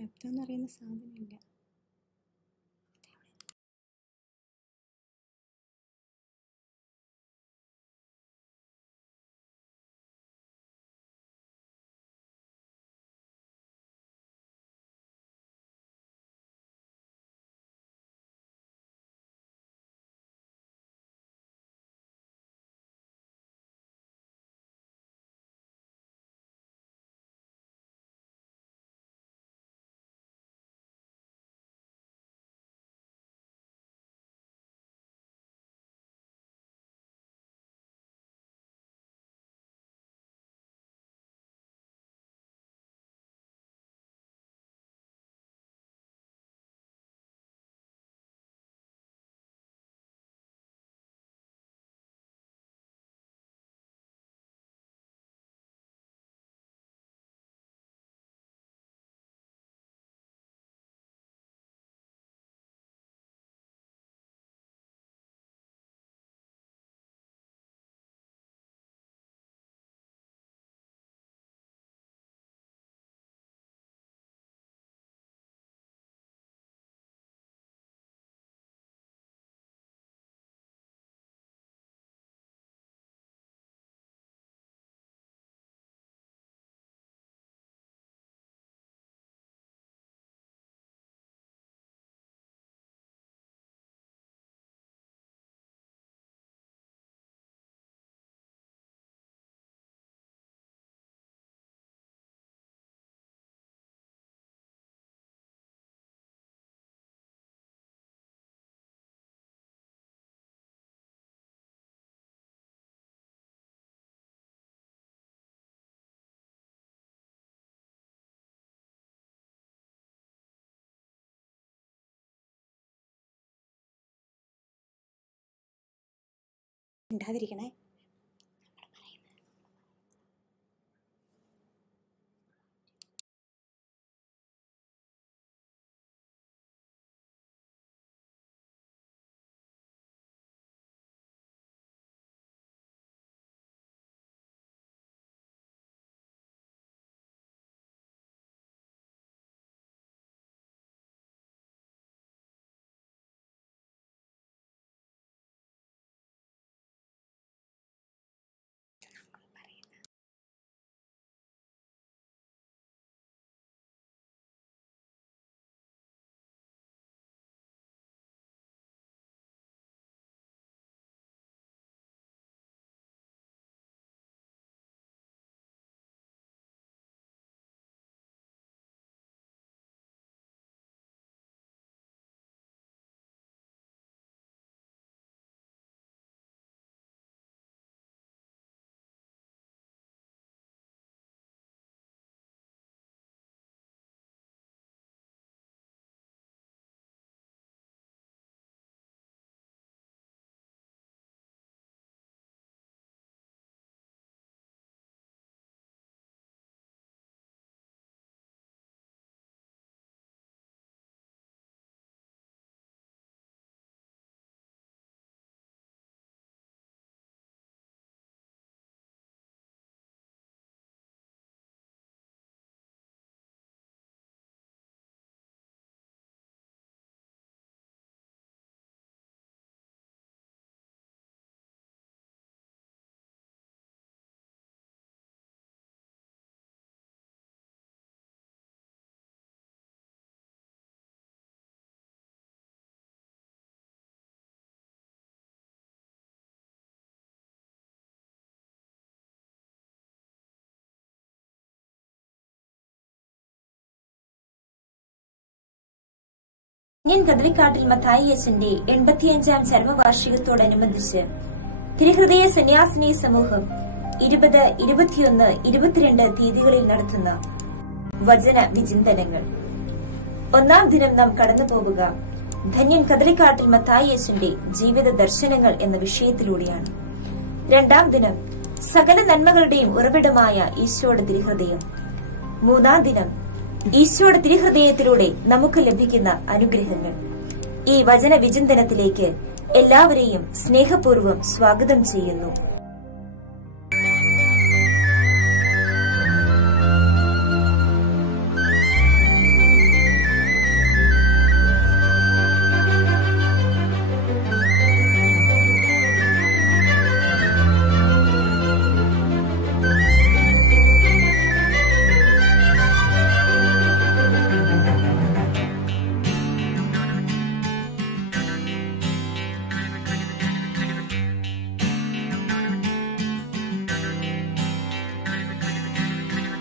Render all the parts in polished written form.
ശബ്ദം എന്ന് പറയുന്ന സാധനമില്ല. ഉണ്ടാതിരിക്കണേ. ഞാൻ കദളിക്കാട്ടിൽ മത്തായിയച്ചന്റെ 85-ാം ചരമവാർഷികത്തോടനുബന്ധിച്ച് തിരുഹൃദയ സന്യാസിനി സമൂഹം 20, 21, 22 തീയതികളിൽ നടത്തുന്ന വചന വിചിന്തനങ്ങൾ. 1-ാം ദിനം നാം കടന്നുപോവുക ധന്യൻ കദളിക്കാട്ടിൽ മത്തായിയച്ചന്റെ ജീവിത ദർശനങ്ങൾ എന്ന വിഷയത്തിലൂടെയാണ്. 2-ാം ദിനം സകല നന്മകളുടെയും ഉറവിടമായ ഈശോയുടെ തിരുഹൃദയം. 3-ാം ദിനം ഈശോയുടെ തിരുഹൃദയത്തിലൂടെ നമുക്ക് ലഭിക്കുന്ന അനുഗ്രഹങ്ങൾ. ഈ വചന വിചിന്തനത്തിലേക്ക് എല്ലാവരെയും സ്നേഹപൂർവ്വം സ്വാഗതം ചെയ്യുന്നു.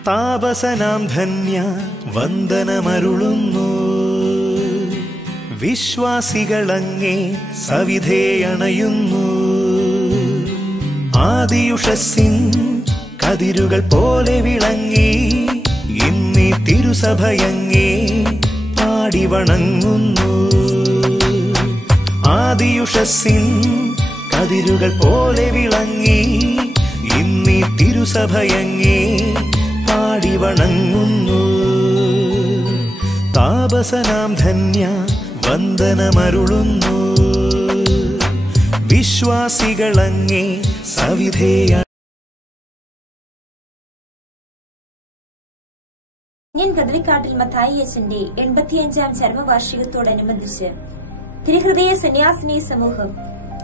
താപസനാം ധന്യ വന്ദനമരുളുന്നു. വിശ്വാസികളങ്ങേ സവിധേ അണയുന്നു. ആദിയുഷസ്സിൻ കതിരുകൾ പോലെ വിളങ്ങി ഇന്നീ തിരുസഭയങ്ങേ പാടി വണങ്ങുന്നു. ആദിയുഷസ്സിൻ കതിരുകൾ പോലെ വിളങ്ങി ഇന്നീ തിരുസഭയങ്ങേ പാടി വണങ്ങുന്നു. താപസനാം ധന്യ വന്ദനമരുളുന്നു. വിശ്വാസികളങ്ങേ സവിധേയ. ഞാൻ കദളിക്കാട്ടിൽ മത്തായി അച്ഛന്റെ 85ാം ചരമവാർഷികത്തോടനുബന്ധിച്ച് തിരുഹൃദയ സന്യാസിനി സമൂഹം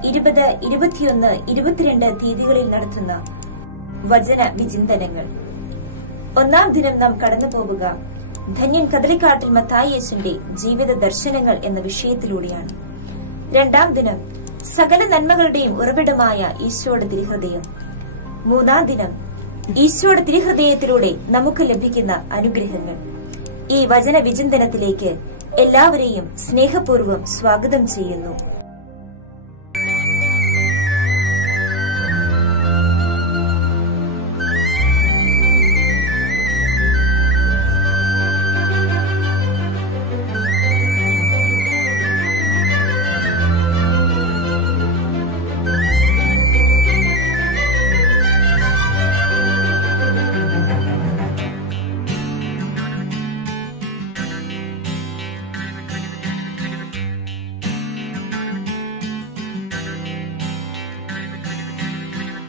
20, 21, 22 തീയതികളിൽ നടത്തുന്ന വചന വിചിന്തനങ്ങൾ. ഒന്നാം ദിനം നാം കടന്നു പോവുക ധന്യൻ കദളിക്കാട്ടിൽ മത്തായി അച്ഛന്റെ ജീവിത ദർശനങ്ങൾ എന്ന വിഷയത്തിലൂടെയാണ്. രണ്ടാം ദിനം സകല നന്മകളുടെയും ഉറവിടമായ ഈശോയുടെ തിരുഹൃദയം. മൂന്നാം ദിനം ഈശോയുടെ തിരുഹൃദയത്തിലൂടെ നമുക്ക് ലഭിക്കുന്ന അനുഗ്രഹങ്ങൾ. ഈ വചന വിചിന്തനത്തിലേക്ക് എല്ലാവരെയും സ്നേഹപൂർവ്വം സ്വാഗതം ചെയ്യുന്നു.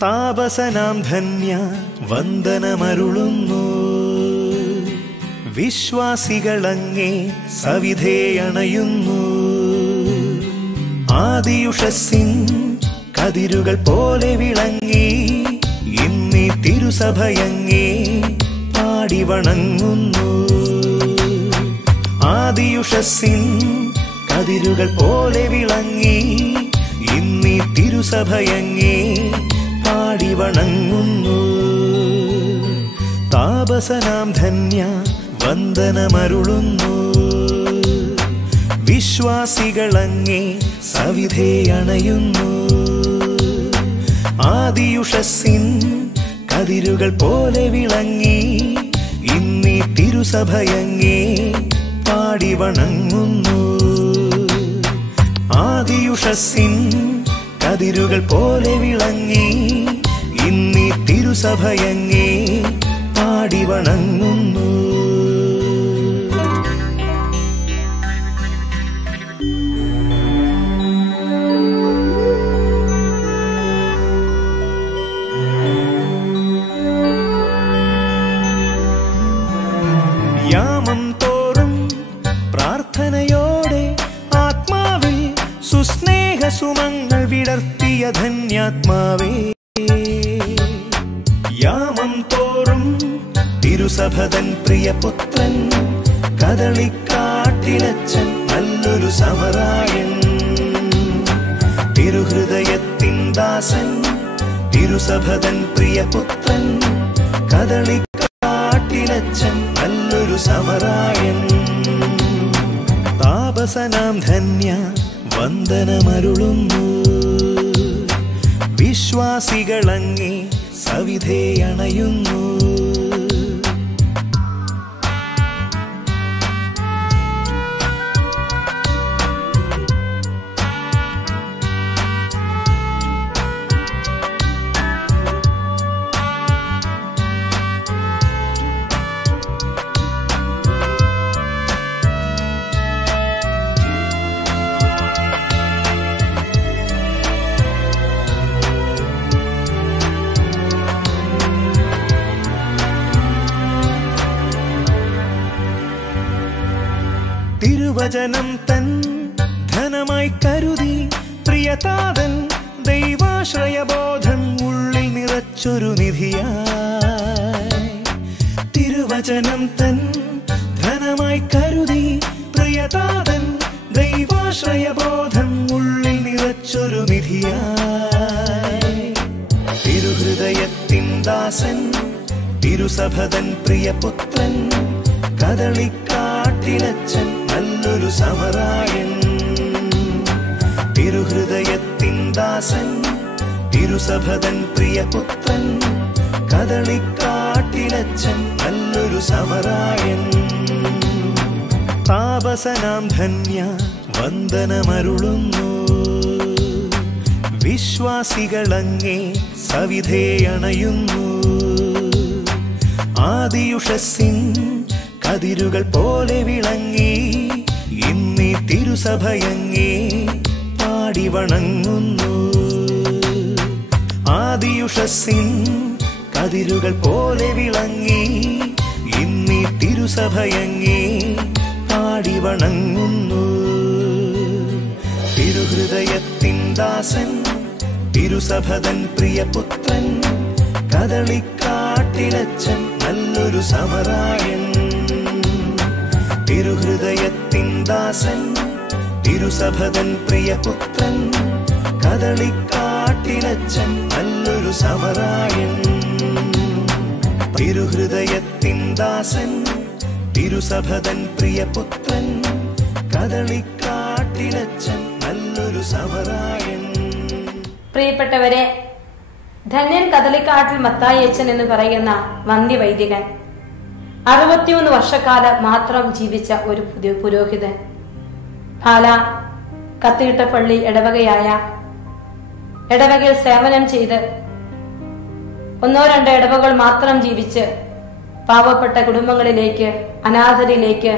താപസനാം ധന്യ വന്ദനമരുളുന്നു. വിശ്വാസികളങ്ങേ സവിധേ അണയുന്നു. ആദിയുഷസ്സിൻ കതിരുകൾ പോലെ വിളങ്ങി ഇന്നീ തിരുസഭയങ്ങേ പാടി വണങ്ങുന്നു. ആദിയുഷസ്സിൻ കതിരുകൾ പോലെ വിളങ്ങി ഇന്നീ തിരുസഭയങ്ങേ പാടി വണങ്ങുന്നു. താപസനാം ധന്യ വന്ദനമരുളുന്നു. വിശ്വാസികളങ്ങേ സവിധേ അണയുന്നു. ആദിയുഷസ്സിൻ കതിരുകൾ പോലെ വിളങ്ങി ഇന്നീ തിരുസഭയങ്ങേ പാടി വണങ്ങുന്നു. ആദിയുഷസ്സിൻ കതിരുകൾ പോലെ വിളങ്ങി ഇന്നീ തിരുസഭയങ്ങേ പാടി വണങ്ങുന്നു. യാമം തോറും പ്രാർത്ഥനയോടെ ആത്മാവിൽ സുസ്നേഹ സുമങ്ങൾ വിടർത്തിയ ധന്യാത്മാവേ. യാമം തോറും തിരുസഭതൻ പ്രിയപുത്രൻ കദളിക്കാട്ടിലച്ചൻ നല്ലൊരു സമറായൻ. തിരുഹൃദയത്തിൻ ദാസൻ തിരുസഭതൻ പ്രിയപുത്രൻ കദളിക്കാട്ടിലച്ചൻ നല്ലൊരു സമറായൻ. താപസനാം ധന്യ വന്ദനമരുളുന്നു. വിശ്വാസികളങ്ങേ സവിധേ അണയുന്നു. തിരുവചനം തൻ ധനമായി കരുതി പ്രിയതാതൻ ദൈവാശ്രയബോധം ഉള്ളിൽ നിറച്ചൊരു നിധിയായി. തിരുവചനം തൻ ധനമായി കരുതി പ്രിയതാതൻ ദൈവാശ്രയബോധം ഉള്ളിൽ നിറച്ചൊരു നിധിയായി. തിരുഹൃദയത്തിൻ ദാസൻ തിരുസഭതൻ പ്രിയപുത്രൻ കദളിക്കാട്ടിലച്ചൻ നല്ലൊരു സമറായൻ. തിരുഹൃദയത്തിൻ ദാസൻ തിരുസഭതൻ പ്രിയപുത്രൻ കദളിക്കാട്ടിലച്ചൻ നല്ലൊരു സമറായൻ. താപസനാം ധന്യ വന്ദനമരുളുന്നു, വിശ്വാസികളങ്ങേ സവിധേ അണയുന്നു. ആദിയുഷസ്സിൻ കതിരുകൾ പോലെ വിളങ്ങി ഇന്നീ തിരുസഭയങ്ങേ പാടി വണങ്ങുന്നു. ആദിയുഷസ്സിൻ കതിരുകൾ പോലെ വിളങ്ങി ഇന്നീ തിരുസഭയങ്ങേ പാടി വണങ്ങുന്നു. തിരുഹൃദയത്തിൻ ദാസൻ തിരുസഭതൻ പ്രിയപുത്രൻ കദളിക്കാട്ടിലച്ചൻ നല്ലൊരു സമറായൻ. തിരുഹൃദയത്തിൻ ദാസൻ തിരുസഭതൻ പ്രിയപുത്രൻ കദളിക്കാട്ടിലച്ചൻ നല്ലൊരു സമറായൻ. തിരുഹൃദയത്തിൻ ദാസൻ തിരുസഭതൻ പ്രിയപുത്രൻ കദളിക്കാട്ടിലച്ചൻ നല്ലൊരു സമറായൻ. പ്രിയപ്പെട്ടവരെ, ധന്യൻ കദളിക്കാട്ടിൽ മത്തായിയച്ചൻ എന്ന് പറയുന്ന വന്ധ്യവൈദികൻ 63 വർഷക്കാലം മാത്രം ജീവിച്ച ഒരു പുരോഹിതൻ. പാല കത്തീട്ടപ്പള്ളി ഇടവകയിൽ സേവനം ചെയ്ത് 1-2 ഇടവകൾ മാത്രം ജീവിച്ച് പാവപ്പെട്ട കുടുംബങ്ങളിലേക്ക്, അനാഥരിലേക്ക്,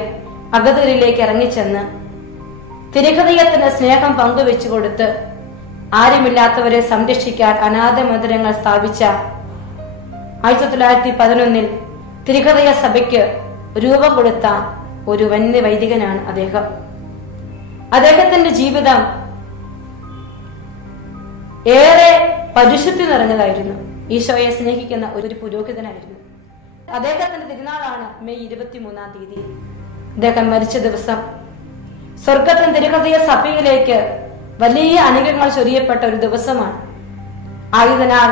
അഗതിരിലേക്ക് ഇറങ്ങിച്ചെന്ന് തിരുഹൃദയത്തിന്റെ സ്നേഹം പങ്കുവെച്ചു കൊടുത്ത് ആരുമില്ലാത്തവരെ സംരക്ഷിക്കാൻ അനാഥ മന്ദിരങ്ങൾ സ്ഥാപിച്ച 1911 തിരുഹൃദയ സഭയ്ക്ക് രൂപം കൊടുത്ത ഒരു വന്യ വൈദികനാണ് അദ്ദേഹം. അദ്ദേഹത്തിന്റെ ജീവിതം ഏറെ പരിശുദ്ധി നിറഞ്ഞതായിരുന്നു. ഈശോയെ സ്നേഹിക്കുന്ന ഒരു പുരോഹിതനായിരുന്നു. അദ്ദേഹത്തിന്റെ തിരുനാളാണ് മെയ് 23-ാം തീയതി. അദ്ദേഹം മരിച്ച ദിവസം സ്വർഗത്തിന് തിരുഹൃദയ സഭയിലേക്ക് വലിയ അനുഗ്രഹങ്ങൾ ചൊരിയപ്പെട്ട ഒരു ദിവസമാണ്. ആയതിനാൽ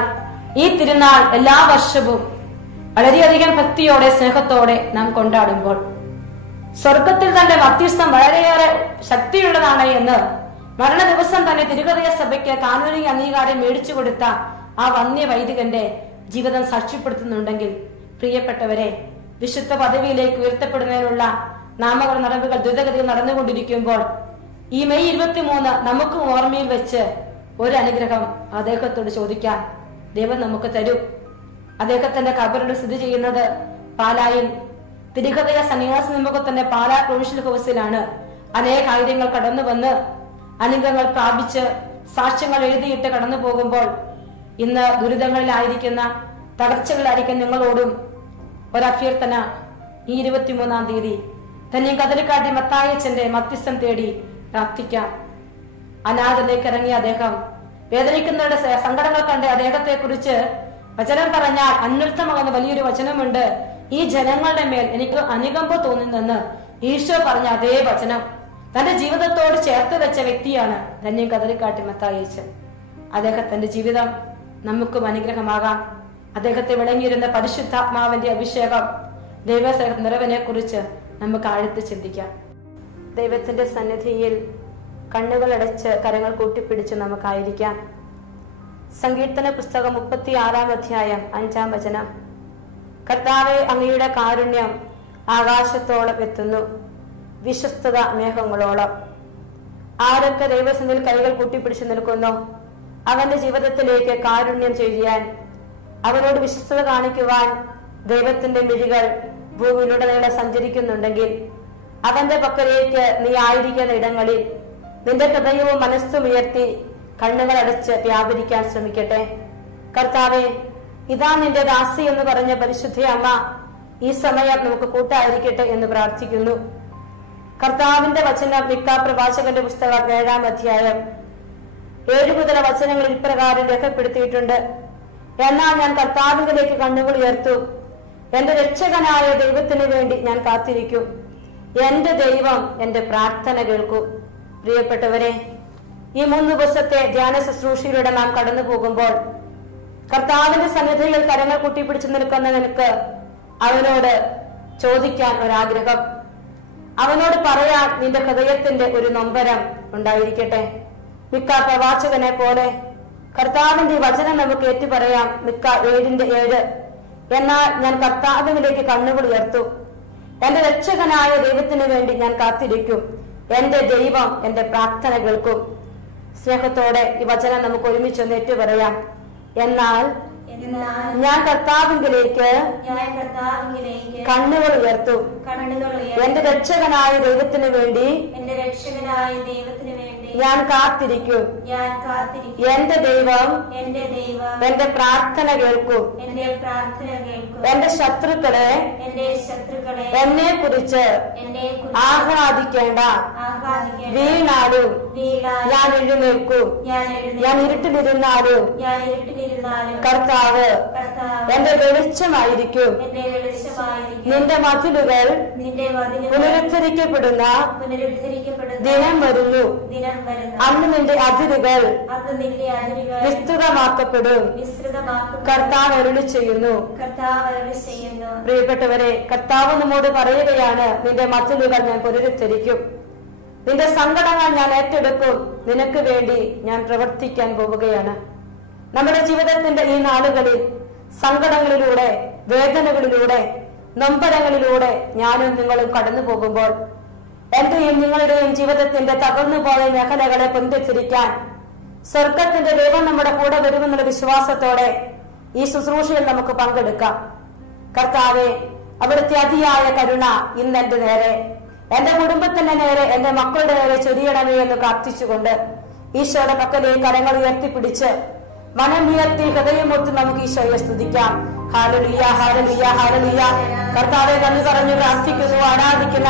ഈ തിരുനാൾ എല്ലാ വർഷവും വളരെയധികം ഭക്തിയോടെ, സ്നേഹത്തോടെ നാം കൊണ്ടാടുമ്പോൾ സ്വർഗത്തിൽ തന്റെ മധ്യസ്ഥം വളരെയേറെ ശക്തിയുള്ളതാണ് എന്ന് മരണ ദിവസം തന്നെ തിരുഹൃദയ സഭയ്ക്ക് കാനൂനിക അംഗീകാരം മേടിച്ചു കൊടുത്ത ആ വന്യ വൈദികന്റെ ജീവിതം സാക്ഷ്യപ്പെടുത്തുന്നുണ്ടെങ്കിൽ, പ്രിയപ്പെട്ടവരെ, വിശുദ്ധ പദവിയിലേക്ക് ഉയർത്തപ്പെടുന്നതിനുള്ള നാമകരണ നടപടികൾ ദ്രുതഗതിയിൽ നടന്നുകൊണ്ടിരിക്കുമ്പോൾ ഈ മെയ് 23 നമുക്ക് ഓർമ്മയിൽ വെച്ച് ഒരു അനുഗ്രഹം അദ്ദേഹത്തോട് ചോദിക്കാൻ ദൈവം നമുക്ക് തരും. അദ്ദേഹത്തിന്റെ ഖബറിൽ സ്ഥിതി ചെയ്യുന്നത് പാലായിൽ തിരുഹൃദയ സന്യാസ നിമുഖത്തിന്റെ പാലാ പ്രൊവിൻഷ്യൽ ഹൗസിലാണ്. അനേക ആയിരങ്ങൾ കടന്നു വന്ന് അനുഗ്രഹങ്ങൾ പ്രാപിച്ച് സാക്ഷ്യങ്ങൾ എഴുതിയിട്ട് കടന്നു പോകുമ്പോൾ ഇന്ന് ദുരിതങ്ങളിലായിരിക്കുന്ന, തകർച്ചകളിലായിരിക്കുന്ന നിങ്ങളോടും ഒരഭ്യർത്ഥന. ഈ 23-ാം തീയതി ധന്യൻ കദളിക്കാട്ടിൽ മത്തായിയച്ചന്റെ മധ്യസ്ഥം തേടി പ്രാർത്ഥിക്കാം. അനാഥലേക്ക് ഇറങ്ങിയ അദ്ദേഹം വേദനിക്കുന്നവരുടെ സങ്കടങ്ങൾ കണ്ട് അദ്ദേഹത്തെ കുറിച്ച് വചനം പറഞ്ഞാൽ അന്വർത്ഥമാകുന്ന വലിയൊരു വചനമുണ്ട്. ഈ ജനങ്ങളുടെ മേൽ എനിക്ക് അനുകമ്പ തോന്നുന്നെന്ന് ഈശോ പറഞ്ഞ അതേ വചനം തന്റെ ജീവിതത്തോട് ചേർത്ത് വെച്ച വ്യക്തിയാണ് ധന്യൻ കദളിക്കാട്ടിൽ മത്തായിയച്ചൻ. അദ്ദേഹത്തിന്റെ ജീവിതം നമുക്കും അനുഗ്രഹമാകാം. അദ്ദേഹത്തെ വിളങ്ങിയിരുന്ന പരിശുദ്ധാത്മാവിന്റെ അഭിഷേകം, ദൈവസ്നേഹ നിറവിനെ കുറിച്ച് നമുക്ക് ആഴത്തിൽ ചിന്തിക്കാം. ദൈവത്തിന്റെ സന്നിധിയിൽ കണ്ണുകളടച്ച് കരങ്ങൾ കൂട്ടിപ്പിടിച്ച് നമുക്കായിരിക്കാം. സങ്കീർത്തന പുസ്തകം 36-ാം അധ്യായം 5-ാം വചനം: കർത്താവേ, അങ്ങയുടെ കാരുണ്യം ആകാശത്തോളം എത്തുന്നു, വിശ്വസ്തത മേഘങ്ങളോളം. ആരൊക്കെ ദൈവസന്നിധിയിൽ കൈകൾ കൂട്ടിപ്പിടിച്ച് നിൽക്കുന്നോ അവന്റെ ജീവിതത്തിലേക്ക് കാരുണ്യം ചെയ്യാൻ, അവനോട് വിശ്വസ്തത കാണിക്കുവാൻ ദൈവത്തിന്റെ മിഴികൾ ഭൂമിയിലുടനീളം സഞ്ചരിക്കുന്നുണ്ടെങ്കിൽ, അവന്റെ പക്കലേക്ക് നീ ആയിരിക്കുന്ന ഇടങ്ങളിൽ നിന്റെ ഹൃദയവും മനസ്സും ഉയർത്തി കണ്ണുകൾ അടച്ച് വ്യാപരിക്കാൻ ശ്രമിക്കട്ടെ. കർത്താവെ, ഇതാ നിന്റെ ദാസി എന്ന് പറഞ്ഞ പരിശുദ്ധ അമ്മ ഈ സമയം നമുക്ക് കൂട്ടായിരിക്കട്ടെ എന്ന് പ്രാർത്ഥിക്കുന്നു. കർത്താവിന്റെ വചനം മിക്ക പ്രവാചകന്റെ പുസ്തകം 7-ാം അധ്യായം 7 മുതൽ വചനങ്ങളിൽ ഇപ്രകാരം രേഖപ്പെടുത്തിയിട്ടുണ്ട്: എന്നാൽ ഞാൻ കർത്താവിലേക്ക് കണ്ണുകൾ ഉയർത്തു, എന്റെ രക്ഷകനായ ദൈവത്തിന് വേണ്ടി ഞാൻ കാത്തിരിക്കും. എന്റെ ദൈവം എന്റെ പ്രാർത്ഥന കേൾക്കും. പ്രിയപ്പെട്ടവരെ, ഈ 3 ദിവസത്തെ ധ്യാന ശുശ്രൂഷയിലൂടെ നാം കടന്നു പോകുമ്പോൾ കർത്താവിന്റെ സന്നിധിയിൽ കരങ്ങൾ കൂട്ടിപ്പിടിച്ചു നിൽക്കുന്ന നിനക്ക് അവനോട് ചോദിക്കാൻ ഒരാഗ്രഹം, അവനോട് പറയാൻ നിന്റെ ഹൃദയത്തിന്റെ ഒരു നൊമ്പരം ഉണ്ടായിരിക്കട്ടെ. മിക്ക പ്രവാചകനെ പോലെ കർത്താവിന്റെ വചനം നമുക്ക് ഏറ്റു പറയാം. മിക്ക 7:7. എന്നാൽ ഞാൻ കർത്താവിലേക്ക് കണ്ണുകൾ ഉയർത്തു, എന്റെ രക്ഷകനായ ദൈവത്തിന് വേണ്ടി ഞാൻ കാത്തിരിക്കും, എന്റെ ദൈവം എന്റെ പ്രാർത്ഥന കേൾക്കും. സ്നേഹത്തോടെ ഈ വചനം നമുക്ക് ഒരുമിച്ചൊന്ന് ഏറ്റു പറയാം. എന്നാൽ ഞാൻ കർത്താവിലേക്ക് കണ്ണുകൾ ഉയർത്തു, എന്റെ രക്ഷകനായ ദൈവത്തിന് വേണ്ടി ഞാൻ കാത്തിരിക്കും, എന്റെ ദൈവം എന്റെ പ്രാർത്ഥന കേൾക്കും. എന്റെ ശത്രുക്കളെ എന്നെ കുറിച്ച് ആഹ്ലാദിക്കേണ്ട, വീണാലും ഞാൻ എഴുന്നേൽക്കും, ഞാൻ ഇരുട്ടിലിരുന്നാലും കർത്താവ് എന്റെ വെളിച്ചമായിരിക്കും. നിന്റെ മതിലുകൾ പുനരുദ്ധരിക്കപ്പെടുന്ന ദിനം വരുന്നു, അന്ന് നിന്റെ അതിരുകൾ വിസ്തൃതമാക്കപ്പെടും. കർത്താവ് അരുളി ചെയ്യുന്നു. പ്രിയപ്പെട്ടവരെ, കർത്താവ് നമ്മോട് പറയുകയാണ്, നിന്റെ മതിലുകൾ ഞാൻ പുനരുദ്ധരിക്കും, നിന്റെ സങ്കടങ്ങൾ ഞാൻ ഏറ്റെടുക്കും, നിനക്ക് വേണ്ടി ഞാൻ പ്രവർത്തിക്കാൻ പോവുകയാണ്. നമ്മുടെ ജീവിതത്തിന്റെ ഈ നാളുകളിൽ സങ്കടങ്ങളിലൂടെ, വേദനകളിലൂടെ, നൊമ്പരങ്ങളിലൂടെ ഞാനും നിങ്ങളും കടന്നു പോകുമ്പോൾ എന്റെയും നിങ്ങളുടെയും ജീവിതത്തിന്റെ തകർന്നുപോയ മേഖലകളെ പുനരുദ്ധരിക്കാൻ സ്വർഗത്തിന്റെ ദൈവം നമ്മുടെ കൂടെ വരുമെന്നുള്ള വിശ്വാസത്തോടെ ഈ ശുശ്രൂഷയിൽ നമുക്ക് പങ്കെടുക്കാം. കർത്താവെ, അവിടുത്തെ അതിയായ കരുണ ഇന്ന് എന്റെ നേരെ, എന്റെ കുടുംബത്തിന്റെ നേരെ, എന്റെ മക്കളുടെ നേരെ ചൊരിയണമേ എന്ന് പ്രാർത്ഥിച്ചുകൊണ്ട് ഈശോയുടെ പക്കലേക്ക് കരങ്ങൾ ഉയർത്തിപ്പിടിച്ച് മനമുയർത്തി ഹൃദയമൊത്ത് നമുക്ക് ഈശോയെ സ്തുതിക്കാം. Hallelujah, hallelujah, hallelujah. കർത്താവെ, നന്ദി പറഞ്ഞു പ്രാർത്ഥിക്കുന്നു. ആരാധിക്കുന്ന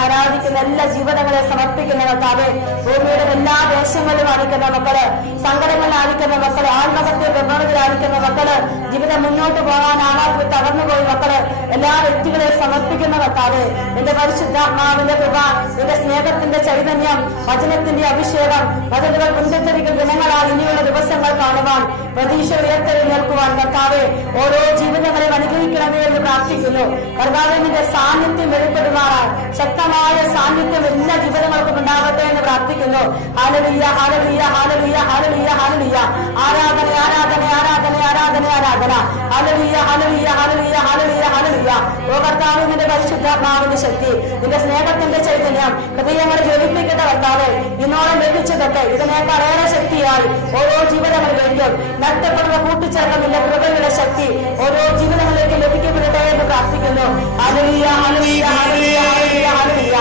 എല്ലാ ജീവിതങ്ങളെ സമർപ്പിക്കുന്ന കർത്താവെ, ഭൂമിയുടെ എല്ലാ ദേശങ്ങളിലും ആയിരിക്കുന്ന മക്കള്, സങ്കടങ്ങളിൽ ആയിരിക്കുന്ന മക്കള്, ആത്മഹത്യ പ്രവണതയിലായിരിക്കുന്ന മക്കള്, ജീവിതം മുന്നോട്ട് പോകാനാകാതെ തകർന്നുപോയി മക്കള്, എല്ലാ വ്യക്തികളെ സമർപ്പിക്കുന്ന കർത്താവെ, നിന്റെ പരിശുദ്ധാത്മാവിന്റെ കൃപ, നിന്റെ സ്നേഹത്തിന്റെ ചൈതന്യം, വചനത്തിന്റെ അഭിഷേകം, വചനങ്ങൾ പുനരുദ്ധരിക്കുന്ന ദിനങ്ങളാൽ ഇനിയുള്ള ദിവസങ്ങൾ കാണുവാൻ, പ്രതീക്ഷ ഉയർത്തെഴുന്നേൽക്കുവാൻ കർത്താവെ ഓരോ ജീവിതങ്ങളെ അനുഗ്രഹിക്കണമേ എന്ന് പ്രാർത്ഥിക്കുന്നു. കർത്താവെ, നിന്റെ സാന്നിധ്യം വെളിപ്പെടുമാറാൻ ശക്തമായ സാന്നിധ്യം എല്ലാ ജീവിതങ്ങൾക്കും ഉണ്ടാവട്ടെ എന്ന് പ്രാർത്ഥിക്കുന്നു. Hallelujah, hallelujah, hallelujah, hallelujah, hallelujah. ആരാധന, ആരാധന, ആരാധന, ആരാധന, ആരാധന. Hallelujah, hallelujah, hallelujah, hallelujah, hallelujah. ഓ കർത്താവെ, നിന്റെ പരിശുദ്ധാത്മാവിന്റെ ശക്തി, നിന്റെ സ്നേഹത്തിന്റെ ചൈതന്യം ഹൃദയങ്ങളെ ജ്വലിപ്പിക്കട്ടെ കർത്താവെ. ഇന്നോളം ലഭിച്ചതൊക്കെ ഇതിനേക്കാൾ ഏറെ ശക്തിയായി ഓരോ ജീവിതങ്ങളിലേക്കും നഷ്ടപ്പെടുന്ന കൂട്ടിച്ചേർന്ന നിന്റെ കൃപയുടെ ശക്തി ഓരോ ജീവിതങ്ങളിലേക്ക് ലഭിക്കപ്പെടട്ടെ എന്ന് പ്രാർത്ഥിക്കുന്നു. Hallelujah, hallelujah, hallelujah, hallelujah, hallelujah.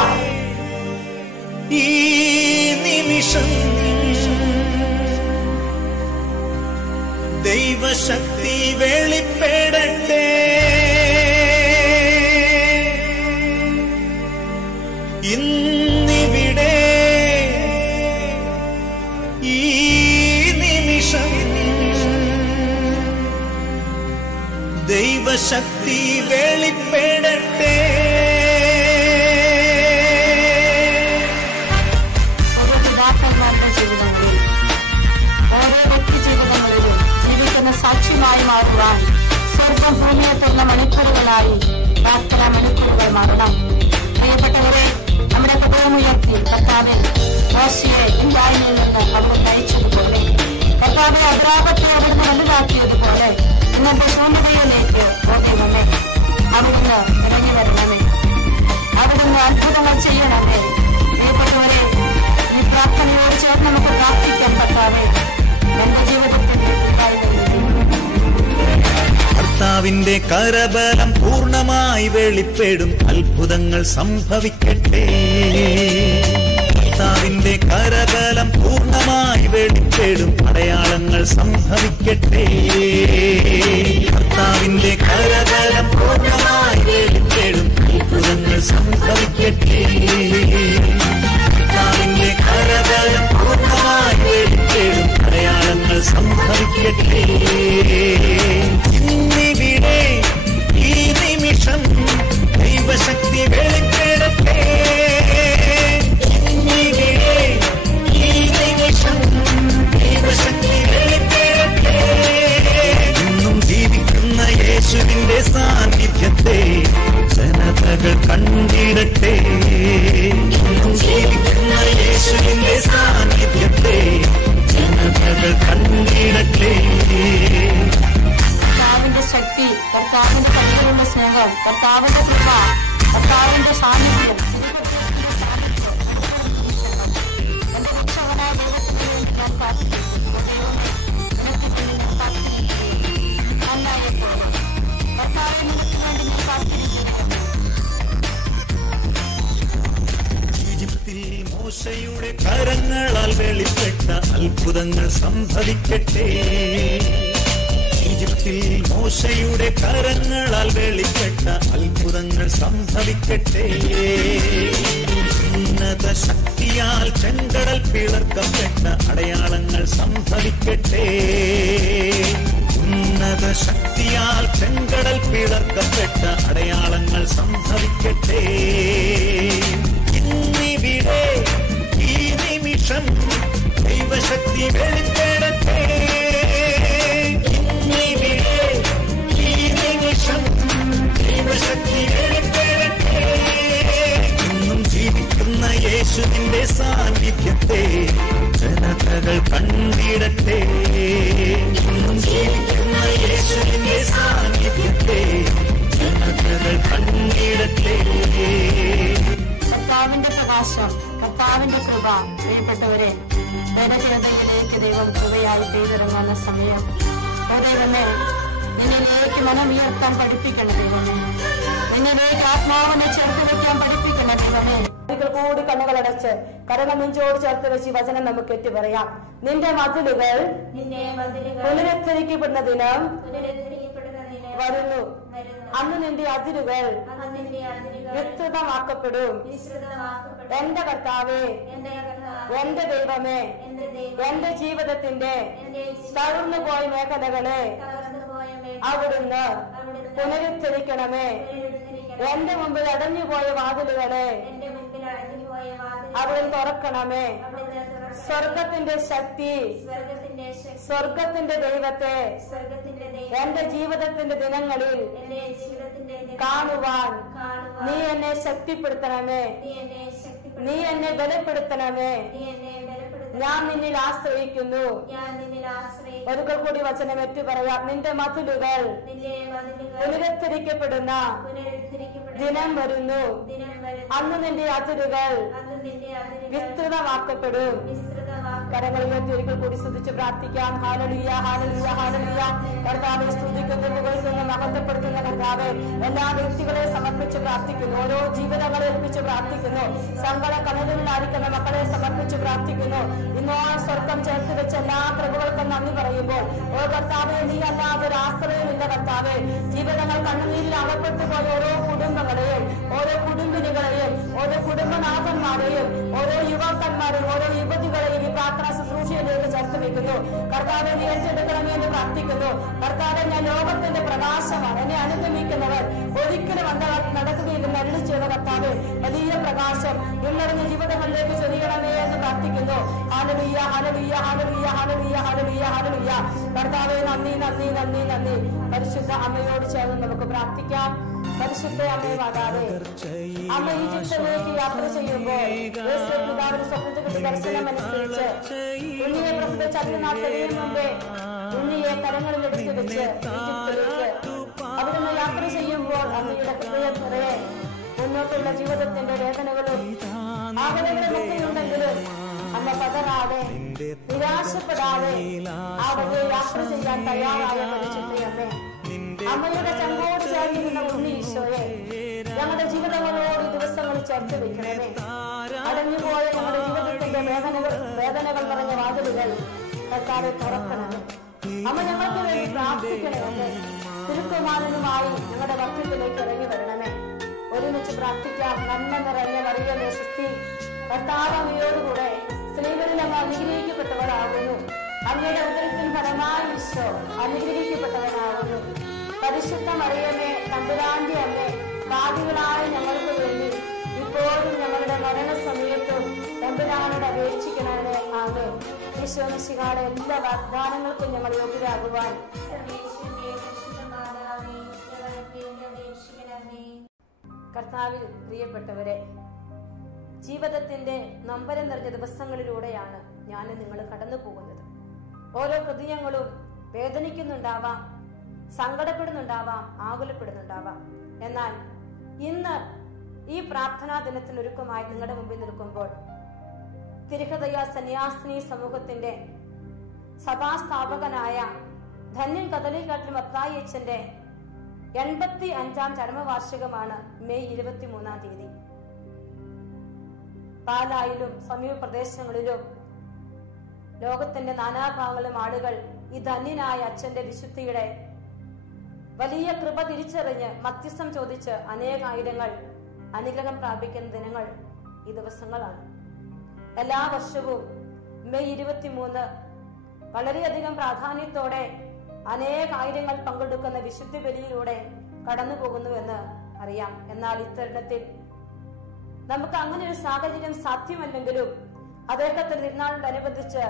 ഈ നിമിഷം ദൈവശക്തി വെളിപ്പെടട്ടെ, ഇന്നിവിടെ ഈ നിമിഷം ദൈവശക്തി വെളിപ്പെടട്ടെ. ഓരോ പിതാക്കന്മാരുടെ ജീവിതങ്ങളിൽ, ഓരോ വ്യക്തി ജീവിതങ്ങളിലും ജീവിക്കുന്ന സാക്ഷ്യമായി മാറുവാൻ സ്വർഗം ഭൂമിയെ തുറന്ന മണിക്കൂറുകളായി പ്രാർത്ഥന മണിക്കൂറുകൾ മാറണം. പ്രിയപ്പെട്ടവരെ, നമ്മുടെ ഹൃദയമുയർത്തി കർത്താവെ, മോശയെ ഇല്ലായ്മയിൽ നിന്ന് അവിടുന്ന് അയച്ചതുപോലെ, കർത്താവെ അഗ്രാപത്തെ അവിടുന്ന് വലുതാക്കിയതുപോലെ ഇന്നത്തെ ശൂന്യതയിലേക്ക് പോകണമേ. അവിടുന്ന് ഇറങ്ങി വരണമേ, അവിടുന്ന് അത്ഭുതങ്ങൾ ചെയ്യണമേ. പ്രിയപ്പെട്ടവരെ, ഈ പ്രാർത്ഥനയോട് ചേർന്ന് നമുക്ക് പ്രാർത്ഥിക്കാം. കർത്താവെ, എന്റെ ജീവിതത്തിൽ കർത്താവിന്റെ കരബലം പൂർണ്ണമായി വെളിപ്പെടും, അത്ഭുതങ്ങൾ സംഭവിക്കട്ടെ. കർത്താവിന്റെ കരബലം പൂർണ്ണമായി വെളിപ്പെടും, അടയാളങ്ങൾ സംഭവിക്കട്ടെ. കർത്താവിന്റെ കരബലം പൂർണ്ണമായി വെളിപ്പെടും, അത്ഭുതങ്ങൾ സംഭവിക്കട്ടെ. കർത്താവിന്റെ കരബലം പൂർണ്ണമായി വെളിപ്പെടും, അടയാളങ്ങൾ സംഭവിക്കട്ടെ. ഇന്നിവിടെ ഈ നിമിഷം ദൈവശക്തി വെളിപ്പെടട്ടെ. ഇന്നിവിടെ ഈ നിമിഷം ദൈവശക്തി വെളിപ്പെടട്ടെ. ഇന്നും കർത്താവിന്റെ കയ്യിലുള്ള സ്നേഹം, കർത്താവിന്റെ കൃപ, കർത്താവിന്റെ സാന്നിധ്യം, എന്റെ രക്ഷകനായ ദൈവത്തിന് വേണ്ടി ഞാൻ കാത്തിരിക്കുന്നു. ദൈവമേ, നിനക്ക് വേണ്ടി ഞാൻ കാത്തിരിക്കുന്നു. നന്നായപ്പോലെ കർത്താവ് നിനക്ക് വേണ്ടി ഞാൻ കാത്തിരിക്കുന്നു. ഈജിപ്തിൽ മോശയുടെ കരങ്ങളാൽ വെളിപ്പെട്ട അത്ഭുതങ്ങൾ സംഭവിക്കട്ടെ. ഈജിപ്തിൽ മോശയുടെ കരങ്ങളാൽ വെളിപ്പെട്ട അത്ഭുതങ്ങൾ സംഭവിക്കട്ടെ. ഉന്നത ശക്തിയാൽ ചെങ്കടൽ പിളർക്കപ്പെട്ട അടയാളങ്ങൾ സംഭവിക്കട്ടെ. ഉന്നത ശക്തിയാൽ ചെങ്കടൽ പിളർക്കപ്പെട്ട അടയാളങ്ങൾ സംഭവിക്കട്ടെ. ഇന്നിവിടെ ഈ നിമിഷം ദൈവശക്തി വെളിപ്പെടട്ടെ. ഇന്നിവിടെ ഈ നിമിഷം ദൈവശക്തി വെളിപ്പെടട്ടെ. ഇന്നും ജീവിക്കുന്ന യേശുവിന്റെ സാന്നിധ്യത്തെ ജനതകൾ കണ്ടിടട്ടെ. ഇന്നും ജീവിക്കുന്ന യേശുവിന്റെ സാന്നിധ്യത്തെ ജനതകൾ കണ്ടിടട്ടെ. കർത്താവിന്റെ പ്രകാശം, കർത്താവിന്റെ കൃപ, പ്രിയപ്പെട്ടവരെ, ജനജീവിതങ്ങളിലേക്ക് ദൈവം കൃപയായി പെയ്തിറങ്ങുന്ന സമയം. ഓ ദൈവമേ, നിന്നിലേക്ക് മനമുയർത്താൻ പഠിപ്പിക്കണം ദൈവമേ. നിന്നിലേക്ക് ആത്മാവിനെ ചേർത്ത് വെക്കാൻ പഠിപ്പിക്കണം ദൈവമേ. ഒരിക്കൽ കൂടി കണ്ണുകളടച്ച് കരങ്ങൾ നെഞ്ചോട് ചേർത്ത് വെച്ച് വചനം നമുക്ക് ഏറ്റു പറയാം. നിന്റെ മതിലുകൾ പുനരുദ്ധരിക്കപ്പെടുന്ന ദിനം വരുന്നു. അന്ന് നിന്റെ അതിരുകൾ വിസ്തൃതമാക്കപ്പെടും. എന്റെ കർത്താവേ, എന്റെ ദൈവമേ, എന്റെ ജീവിതത്തിന്റെ തകർന്നു പോയ മേഖലകളെ അവിടുന്ന് പുനരുദ്ധരിക്കണമേ. എന്റെ മുമ്പിൽ അടഞ്ഞുപോയ വാതിലുകളെ അവിടുന്ന് തുറക്കണമേ. സ്വർഗത്തിന്റെ ശക്തി, സ്വർഗത്തിന്റെ ദൈവത്തെ എന്റെ ജീവിതത്തിന്റെ ദിനങ്ങളിൽ കാണുവാൻ നീ എന്നെ ശക്തിപ്പെടുത്തണമേ. നീ എന്നെ ബലപ്പെടുത്തണമേ. ഞാൻ നിന്നിൽ ആശ്രയിക്കുന്നു. ഒരിക്കൽ കൂടി വചനം ഏറ്റു പറയാം. നിന്റെ മതിലുകൾ പുനരുദ്ധരിക്കപ്പെടുന്ന ദിനം വരുന്നു. അന്ന് നിന്റെ അതിരുകൾ വിസ്തൃതമാക്കപ്പെടും. കരങ്ങൾ ഉയർത്തി ഒരിക്കൽ കൂടി സ്തുതിച്ച് പ്രാർത്ഥിക്കാം. Hallelujah, hallelujah, hallelujah. കർത്താവെ സ്തുതിക്കുന്നു, പുകഴ്ത്തുന്നു, മഹത്വപ്പെടുത്തുന്ന കർത്താവെ, എല്ലാ വ്യക്തികളെ സമർപ്പിച്ച് പ്രാർത്ഥിക്കുന്നു. ഓരോ ജീവിതങ്ങളെ ഏൽപ്പിച്ച് പ്രാർത്ഥിക്കുന്നു. സങ്കട കടലിലായിരിക്കുന്ന മക്കളെ സമർപ്പിച്ച് പ്രാർത്ഥിക്കുന്നു. ഇന്നോളം സ്വർഗം ചേർത്ത് വെച്ച എല്ലാ പ്രഭുകൾക്കും നന്ദി പറയുമ്പോൾ, ഓ കർത്താവെ, നീ അല്ലാതെ ഒരു ആശ്രയമില്ല കർത്താവെ. ജീവിതങ്ങൾ കണ്ണുനീരിൽ അകപ്പെട്ടു പോയ ഓരോ കുടുംബങ്ങളെയും, ഓരോ കുടുംബിനികളെയും, ഓരോ കുടുംബനാഥന്മാരെയും, ഓരോ യുവാക്കന്മാരെയും, ഓരോ യുവതികളെയും ഈ പ്രാർത്ഥനാ ശുശ്രൂഷയിലേക്ക് ചേർത്ത് വെക്കുന്നു. കർത്താവെ, നീ ഏറ്റെടുക്കണമേ എന്ന് പ്രാർത്ഥിക്കുന്നു. കർത്താവെ, ഞാൻ ലോകത്തിന്റെ പ്രകാശമാണ്. എന്നെ അനുഗമിക്കുന്നവർ ഒരിക്കലും നടക്കുകയില്ലെന്ന് അരുളി ചെയ്ത കർത്താവെ, വലിയ പ്രകാശം ഉള്ളറിഞ്ഞ ജീവിതങ്ങളിലേക്ക് ചൊരിയണമേ എന്ന് പ്രാർത്ഥിക്കുന്നു. Hallelujah, hallelujah, hallelujah, hallelujah, hallelujah, hallelujah. കർത്താവെ, നന്ദി, നന്ദി, നന്ദി, നന്ദി. പരിശുദ്ധ അമ്മയോട് ചേർന്ന് നമുക്ക് പ്രാർത്ഥിക്കാം. പരിശുദ്ധ അമ്മയെ മാതാവേ, അമ്മ ഈജിപ്തിലേക്ക് യാത്ര ചെയ്യുമ്പോൾ പിതാവിന്റെ സ്വപ്നത്തിൽ ദർശനമനുസരിച്ച് ഉണ്ണിയെ പ്രസവിച്ച അതിനാഥയും മുമ്പേ ഉണ്ണിയെ കരങ്ങളിൽ എടുത്തു വെച്ച് ഈജിപ്തിലേക്ക് അവിടുന്ന് യാത്ര ചെയ്യുമ്പോൾ അമ്മയുടെ ഹൃദയം നിറയെ മുന്നോട്ടുള്ള ജീവിതത്തിന്റെ വേദനകളും ആഗ്രഹങ്ങളൊക്കെ ഉണ്ടെങ്കിലും അമ്മ പതറാതെ നിരാശപ്പെടാതെ ആ വഴിയെ യാത്ര ചെയ്യാൻ തയ്യാറായ പരിശുദ്ധയമ്മേ, അമ്മയുടെ ചങ്കോട് ചേർന്നിരുന്ന ഉണ്ണി ഈശോയെ ഞങ്ങളുടെ ജീവിതങ്ങളോട് ദിവസങ്ങൾ ചേർത്ത് വെക്കണമേ. അടഞ്ഞുപോയ ഞങ്ങളുടെ ജീവിതത്തിന്റെ വേദനകൾ നിറഞ്ഞ വാതിലുകൾ കർത്താവെ തുറക്കണമേ. അമ്മ ഞങ്ങൾക്ക് വേണ്ടി പ്രാർത്ഥിക്കണമേ. തിരുക്കുമാരനുമായി ഞങ്ങളുടെ ഭക്തത്തിലേക്ക് ഇറങ്ങി വരണമേ. ഒരുമിച്ച് പ്രാർത്ഥിക്കാം. നന്മ നിറഞ്ഞ മറിയമേ സുസ്തി, കർത്താവ് അങ്ങയോടുകൂടെ സ്ത്രീകളിൽ അങ്ങ് അനുഗ്രഹിക്കപ്പെട്ടവരാകുന്നു. അങ്ങയുടെ ഉദരത്തിൻ ഫലമായി ഈശോ അനുഗ്രഹിക്കപ്പെട്ടവനാകുന്നു. പരിശുദ്ധ മറിയമേ, തമ്പുരാന്റെ അമ്മേ, പാപികളായ ഞങ്ങൾക്ക് വേണ്ടി ഇപ്പോഴും ഞങ്ങളുടെ മരണസമയത്തും തമ്പുരാനോട് അപേക്ഷിക്കണമേ. ആമേൻ. ഈശോ മിശിഹായുടെ എല്ലാ വാഗ്ദാനങ്ങൾക്കും ഞങ്ങൾ യോഗ്യരാകുവാൻ കർത്താവിൽ പ്രിയപ്പെട്ടവരെ, ജീവിതത്തിന്റെ നൊമ്പരം നിറഞ്ഞ ദിവസങ്ങളിലൂടെയാണ് ഞാൻ നിങ്ങൾ കടന്നു പോകുന്നത്. ഓരോ ഹൃദയങ്ങളും വേദനിക്കുന്നുണ്ടാവാം. സങ്കടപ്പെടുന്നുണ്ടാവാം, ആകുലപ്പെടുന്നുണ്ടാവാം. എന്നാൽ ഇന്ന് ഈ പ്രാർത്ഥനാ ദിനത്തിനൊരുക്കമായി നിങ്ങളുടെ മുമ്പിൽ നിൽക്കുമ്പോൾ തിരുഹൃദയ സന്യാസിനി സമൂഹത്തിന്റെ സഭാസ്ഥാപകനായ ധന്യൻ കദളിക്കാട്ടിൽ മത്തായി അച്ഛന്റെ 85ാം ചരമവാർഷികമാണ് മെയ് 23-ാം തീയതി. പാലായിലും സമീപ പ്രദേശങ്ങളിലും ലോകത്തിന്റെ നാനാഭാഗങ്ങളിലും ആളുകൾ ഈ ധന്യനായ അച്ഛന്റെ വിശുദ്ധിയുടെ വലിയ കൃപ തിരിച്ചറിഞ്ഞ് മധ്യസ്ഥം ചോദിച്ച് അനേകായിരങ്ങൾ അനുഗ്രഹം പ്രാപിക്കുന്ന ദിനങ്ങൾ ഈ ദിവസങ്ങളാണ്. എല്ലാ വർഷവും മെയ് 23 വളരെയധികം പ്രാധാന്യത്തോടെ അനേകായിരങ്ങൾ പങ്കെടുക്കുന്ന വിശുദ്ധി ബലിയിലൂടെ കടന്നു പോകുന്നുവെന്ന് അറിയാം. എന്നാൽ ഇത്തരുണത്തിൽ നമുക്ക് അങ്ങനെ ഒരു സാഹചര്യം സാധ്യമല്ലെങ്കിലും അദ്ദേഹത്തിന്റെ തിരുനാളിനോടനുബന്ധിച്ച്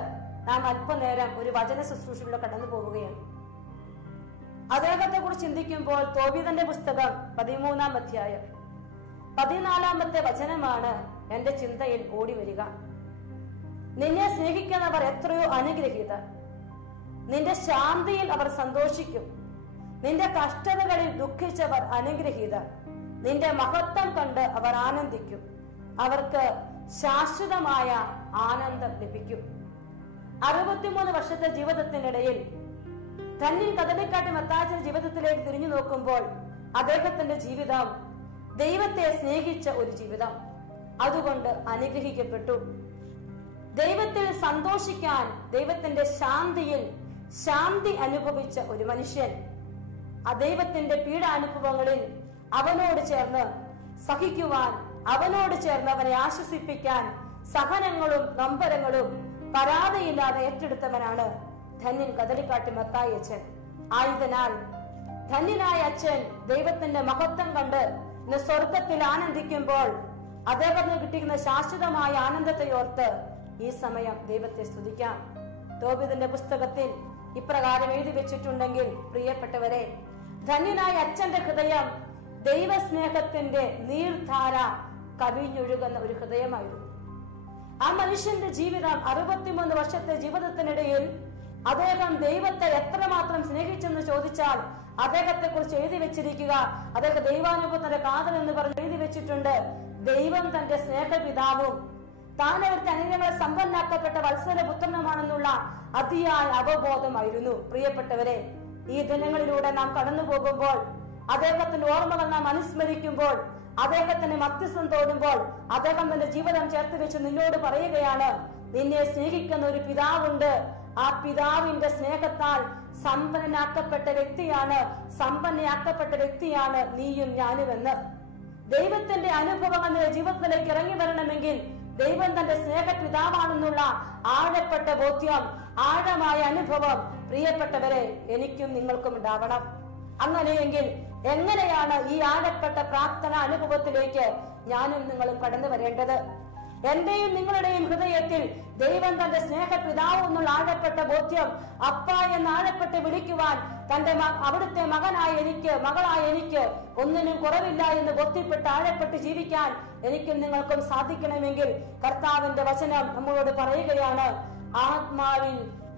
നാം അല്പനേരം ഒരു വചന ശുശ്രൂഷയിലൂടെ കടന്നു പോവുകയാണ്. അദ്ദേഹത്തെ കുറിച്ച് ചിന്തിക്കുമ്പോൾ തോബീതന്റെ പുസ്തകം 13-ാം അധ്യായം 14-ാമത്തെ വചനമാണ് എന്റെ ചിന്തയിൽ ഓടി വരിക. നിന്നെ സ്നേഹിക്കുന്നവർ എത്രയോ അനുഗ്രഹീതർ. നിന്റെ ശാന്തിയിൽ അവർ സന്തോഷിക്കും. നിന്റെ കഷ്ടതകളിൽ ദുഃഖിച്ചവർ അനുഗ്രഹീതർ. നിന്റെ മഹത്വം കണ്ട് അവർ ആനന്ദിക്കും. അവർക്ക് ശാശ്വതമായ ആനന്ദം ലഭിക്കും. 63 വർഷത്തെ ജീവിതത്തിനിടയിൽ ധന്യൻ കദളിക്കാട്ടിൽ മത്തായിയുടെ ജീവിതത്തിലേക്ക് തിരിഞ്ഞു നോക്കുമ്പോൾ അദ്ദേഹത്തിന്റെ ജീവിതം ദൈവത്തെ സ്നേഹിച്ച ഒരു ജീവിതം, അതുകൊണ്ട് അനുഗ്രഹിക്കപ്പെട്ടു. ദൈവത്തിൽ സന്തോഷിക്കാൻ, ദൈവത്തിന്റെ ശാന്തിയിൽ ശാന്തി അനുഭവിച്ച ഒരു മനുഷ്യൻ, ആ ദൈവത്തിന്റെ പീഡാനുഭവങ്ങളിൽ അവനോട് ചേർന്ന് സഹിക്കുവാൻ, അവനോട് ചേർന്ന് അവനെ ആശ്വസിപ്പിക്കാൻ സഹനങ്ങളും നൊമ്പരങ്ങളും പരാതിയില്ലാതെ ഏറ്റെടുത്തവനാണ് ധന്യൻ കദളിക്കാട്ടിൽ മത്തായി അച്ഛൻ. ആയതിനാൽ ധന്യനായ അച്ഛൻ ദൈവത്തിന്റെ മഹത്വം കണ്ട് ഇന്ന് സ്വർഗത്തിൽ ആനന്ദിക്കുമ്പോൾ അദ്ദേഹത്തിന് കിട്ടിയിരുന്ന ശാശ്വതമായ ആനന്ദത്തെ ഓർത്ത് ഈ സമയം ദൈവത്തെ സ്തുതിക്കാം. തോബീതിന്റെ പുസ്തകത്തിൽ ഇപ്രകാരം എഴുതി വെച്ചിട്ടുണ്ടെങ്കിൽ, പ്രിയപ്പെട്ടവരെ, ധന്യനായ അച്ഛന്റെ ഹൃദയം ദൈവസ്നേഹത്തിന്റെ നീർധാര കവിഞ്ഞൊഴുകുന്ന ഒരു ഹൃദയമായിരുന്നു. ആ മനുഷ്യന്റെ ജീവിതം 63 വർഷത്തെ ജീവിതത്തിനിടയിൽ അദ്ദേഹം ദൈവത്തെ എത്രമാത്രം സ്നേഹിച്ചെന്ന് ചോദിച്ചാൽ അദ്ദേഹത്തെ കുറിച്ച് എഴുതി വെച്ചിരിക്കുക, അദ്ദേഹം ദൈവാനുഭവത്തിന്റെ കാതൽ എന്ന് പറഞ്ഞ് എഴുതി വെച്ചിട്ടുണ്ട്. ദൈവം തന്റെ സ്നേഹപിതാവും താൻ അവർക്ക് അനുഗ്രഹങ്ങളെ സമ്പന്നാക്കപ്പെട്ട വത്സല പുത്രനുമാണെന്നുള്ള അതിയായ അവബോധമായിരുന്നു. പ്രിയപ്പെട്ടവരെ, ഈ ദിനങ്ങളിലൂടെ നാം കടന്നു പോകുമ്പോൾ, അദ്ദേഹത്തിന്റെ ഓർമ്മകൾ നാം അനുസ്മരിക്കുമ്പോൾ, അദ്ദേഹത്തിന്റെ മധ്യസ്ഥം തോടുമ്പോൾ, അദ്ദേഹം തന്റെ ജീവിതം ചേർത്ത് വെച്ച് നിന്നോട് പറയുകയാണ്, നിന്നെ സ്നേഹിക്കുന്ന ഒരു പിതാവുണ്ട്. ആ പിതാവിന്റെ സ്നേഹത്താൽ സമ്പന്നനാക്കപ്പെട്ട വ്യക്തിയാണ് നീയും ഞാനുമെന്ന്. ദൈവത്തിന്റെ അനുഭവങ്ങൾ നിന്റെ ജീവിതത്തിലേക്ക് ഇറങ്ങി വരണമെങ്കിൽ ദൈവം തന്റെ സ്നേഹ പിതാവാണെന്നുള്ള ആഴപ്പെട്ട ബോധ്യം, ആഴമായ അനുഭവം പ്രിയപ്പെട്ടവരെ എനിക്കും നിങ്ങൾക്കും ഉണ്ടാവണം. അങ്ങനെയെങ്കിൽ എങ്ങനെയാണ് ഈ ആഴപ്പെട്ട പ്രാർത്ഥന അനുഭവത്തിലേക്ക് ഞാനും നിങ്ങളും കടന്നു വരേണ്ടത്? എന്റെയും നിങ്ങളുടെയും ഹൃദയത്തിൽ ദൈവം തന്റെ സ്നേഹ പിതാവ് എന്നുള്ള ആഴപ്പെട്ട ബോധ്യം, അപ്പ എന്ന് ആഴപ്പെട്ട് വിളിക്കുവാൻ, തന്റെ അവിടുത്തെ മകനായ എനിക്ക്, മകളായ എനിക്ക് ഒന്നിനും കുറവില്ല എന്ന് ബോധ്യപ്പെട്ട് ആഴപ്പെട്ട് ജീവിക്കാൻ എനിക്കും നിങ്ങൾക്കും സാധിക്കണമെങ്കിൽ കർത്താവിന്റെ വചനം നമ്മളോട് പറയുകയാണ്, ആത്മാവിൽ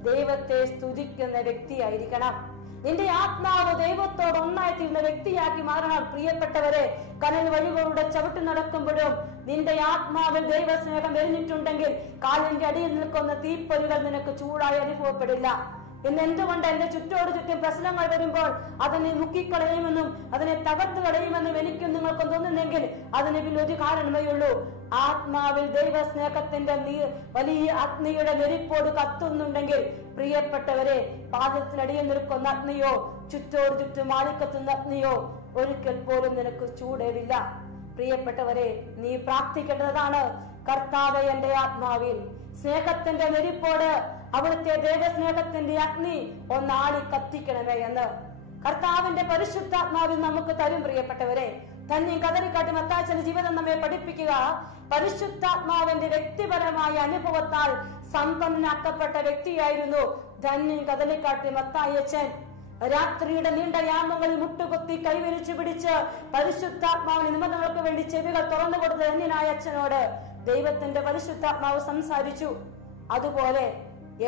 ദൈവത്തെ സ്തുതിക്കുന്ന വ്യക്തിയായിരിക്കണം. നിന്റെ ആത്മാവ് ദൈവത്തോട് ഒന്നായിത്തീരുന്ന വ്യക്തിയാക്കി മാറണം. പ്രിയപ്പെട്ടവരെ, കനൽ വഴികളുടെ ചവിട്ടി നടക്കുമ്പോഴും നിന്റെ ആത്മാവിൽ ദൈവസ്നേഹം എരിഞ്ഞിട്ടുണ്ടെങ്കിൽ കാലിന്റെ അടിയിൽ നിൽക്കുന്ന തീപ്പൊരികൾ നിനക്ക് ചൂടായി അനുഭവപ്പെടില്ല. ഇന്ന് എന്തുകൊണ്ട് എന്റെ ചുറ്റോട് ചുറ്റും പ്രശ്നങ്ങൾ വരുമ്പോൾ അതിനെ മുക്കിക്കളയുമെന്നും അതിനെ തകർത്ത് കളയുമെന്നും എനിക്കും നിങ്ങൾക്കും തോന്നുന്നെങ്കിൽ അതിന് പിന്നെ ഒരു കാരണമേ ഉള്ളൂ. ആത്മാവിൽ ദൈവസ്നേഹത്തിന്റെ വലിയ അഗ്നിയുടെ നെരിപ്പോട് കത്തുന്നുണ്ടെങ്കിൽ പ്രിയപ്പെട്ടവരെ, പാദത്തിനടിയിൽ നിൽക്കുന്ന അഗ്നിയോ ചുറ്റോട് ചുറ്റും ആളിക്കത്തുന്ന അഗ്നിയോ ഒരിക്കൽ പോലും നിനക്ക് ചൂടേറില്ല. പ്രിയപ്പെട്ടവരെ, നീ പ്രാർത്ഥിക്കേണ്ടതാണ്, കർത്താവേ എന്റെ ആത്മാവിൽ സ്നേഹത്തിന്റെ നെരിപ്പോട്, അവിടുത്തെ ദൈവസ്നേഹത്തിന്റെ അഗ്നി ഒന്നാളി കത്തിക്കണമേ എന്ന് കർത്താവിന്റെ പരിശുദ്ധാത്മാവിൽ നമുക്ക് തരും. പ്രിയപ്പെട്ടവരെ, ധന്യൻ കദളിക്കാട്ടിൽ മത്തായിയുടെ ജീവിതം നമ്മെ പഠിപ്പിക്കുക, പരിശുദ്ധാത്മാവിന്റെ വ്യക്തിപരമായ അനുഭവത്താൽ സമ്പന്നനാക്കപ്പെട്ട വ്യക്തിയായിരുന്നു ധന്യൻ കദളിക്കാട്ടിൽ മത്തായി അച്ഛൻ. രാത്രിയുടെ നീണ്ട യാമങ്ങളിൽ മുട്ടുകുത്തി കൈവരിച്ചു പിടിച്ച് പരിശുദ്ധാത്മാവിന്റെ നിബന്ധനകൾക്ക് വേണ്ടി ചെവികൾ തുറന്നു കൊടുത്ത ധന്യനായ അച്ഛനോട് ദൈവത്തിന്റെ പരിശുദ്ധാത്മാവ് സംസാരിച്ചു. അതുപോലെ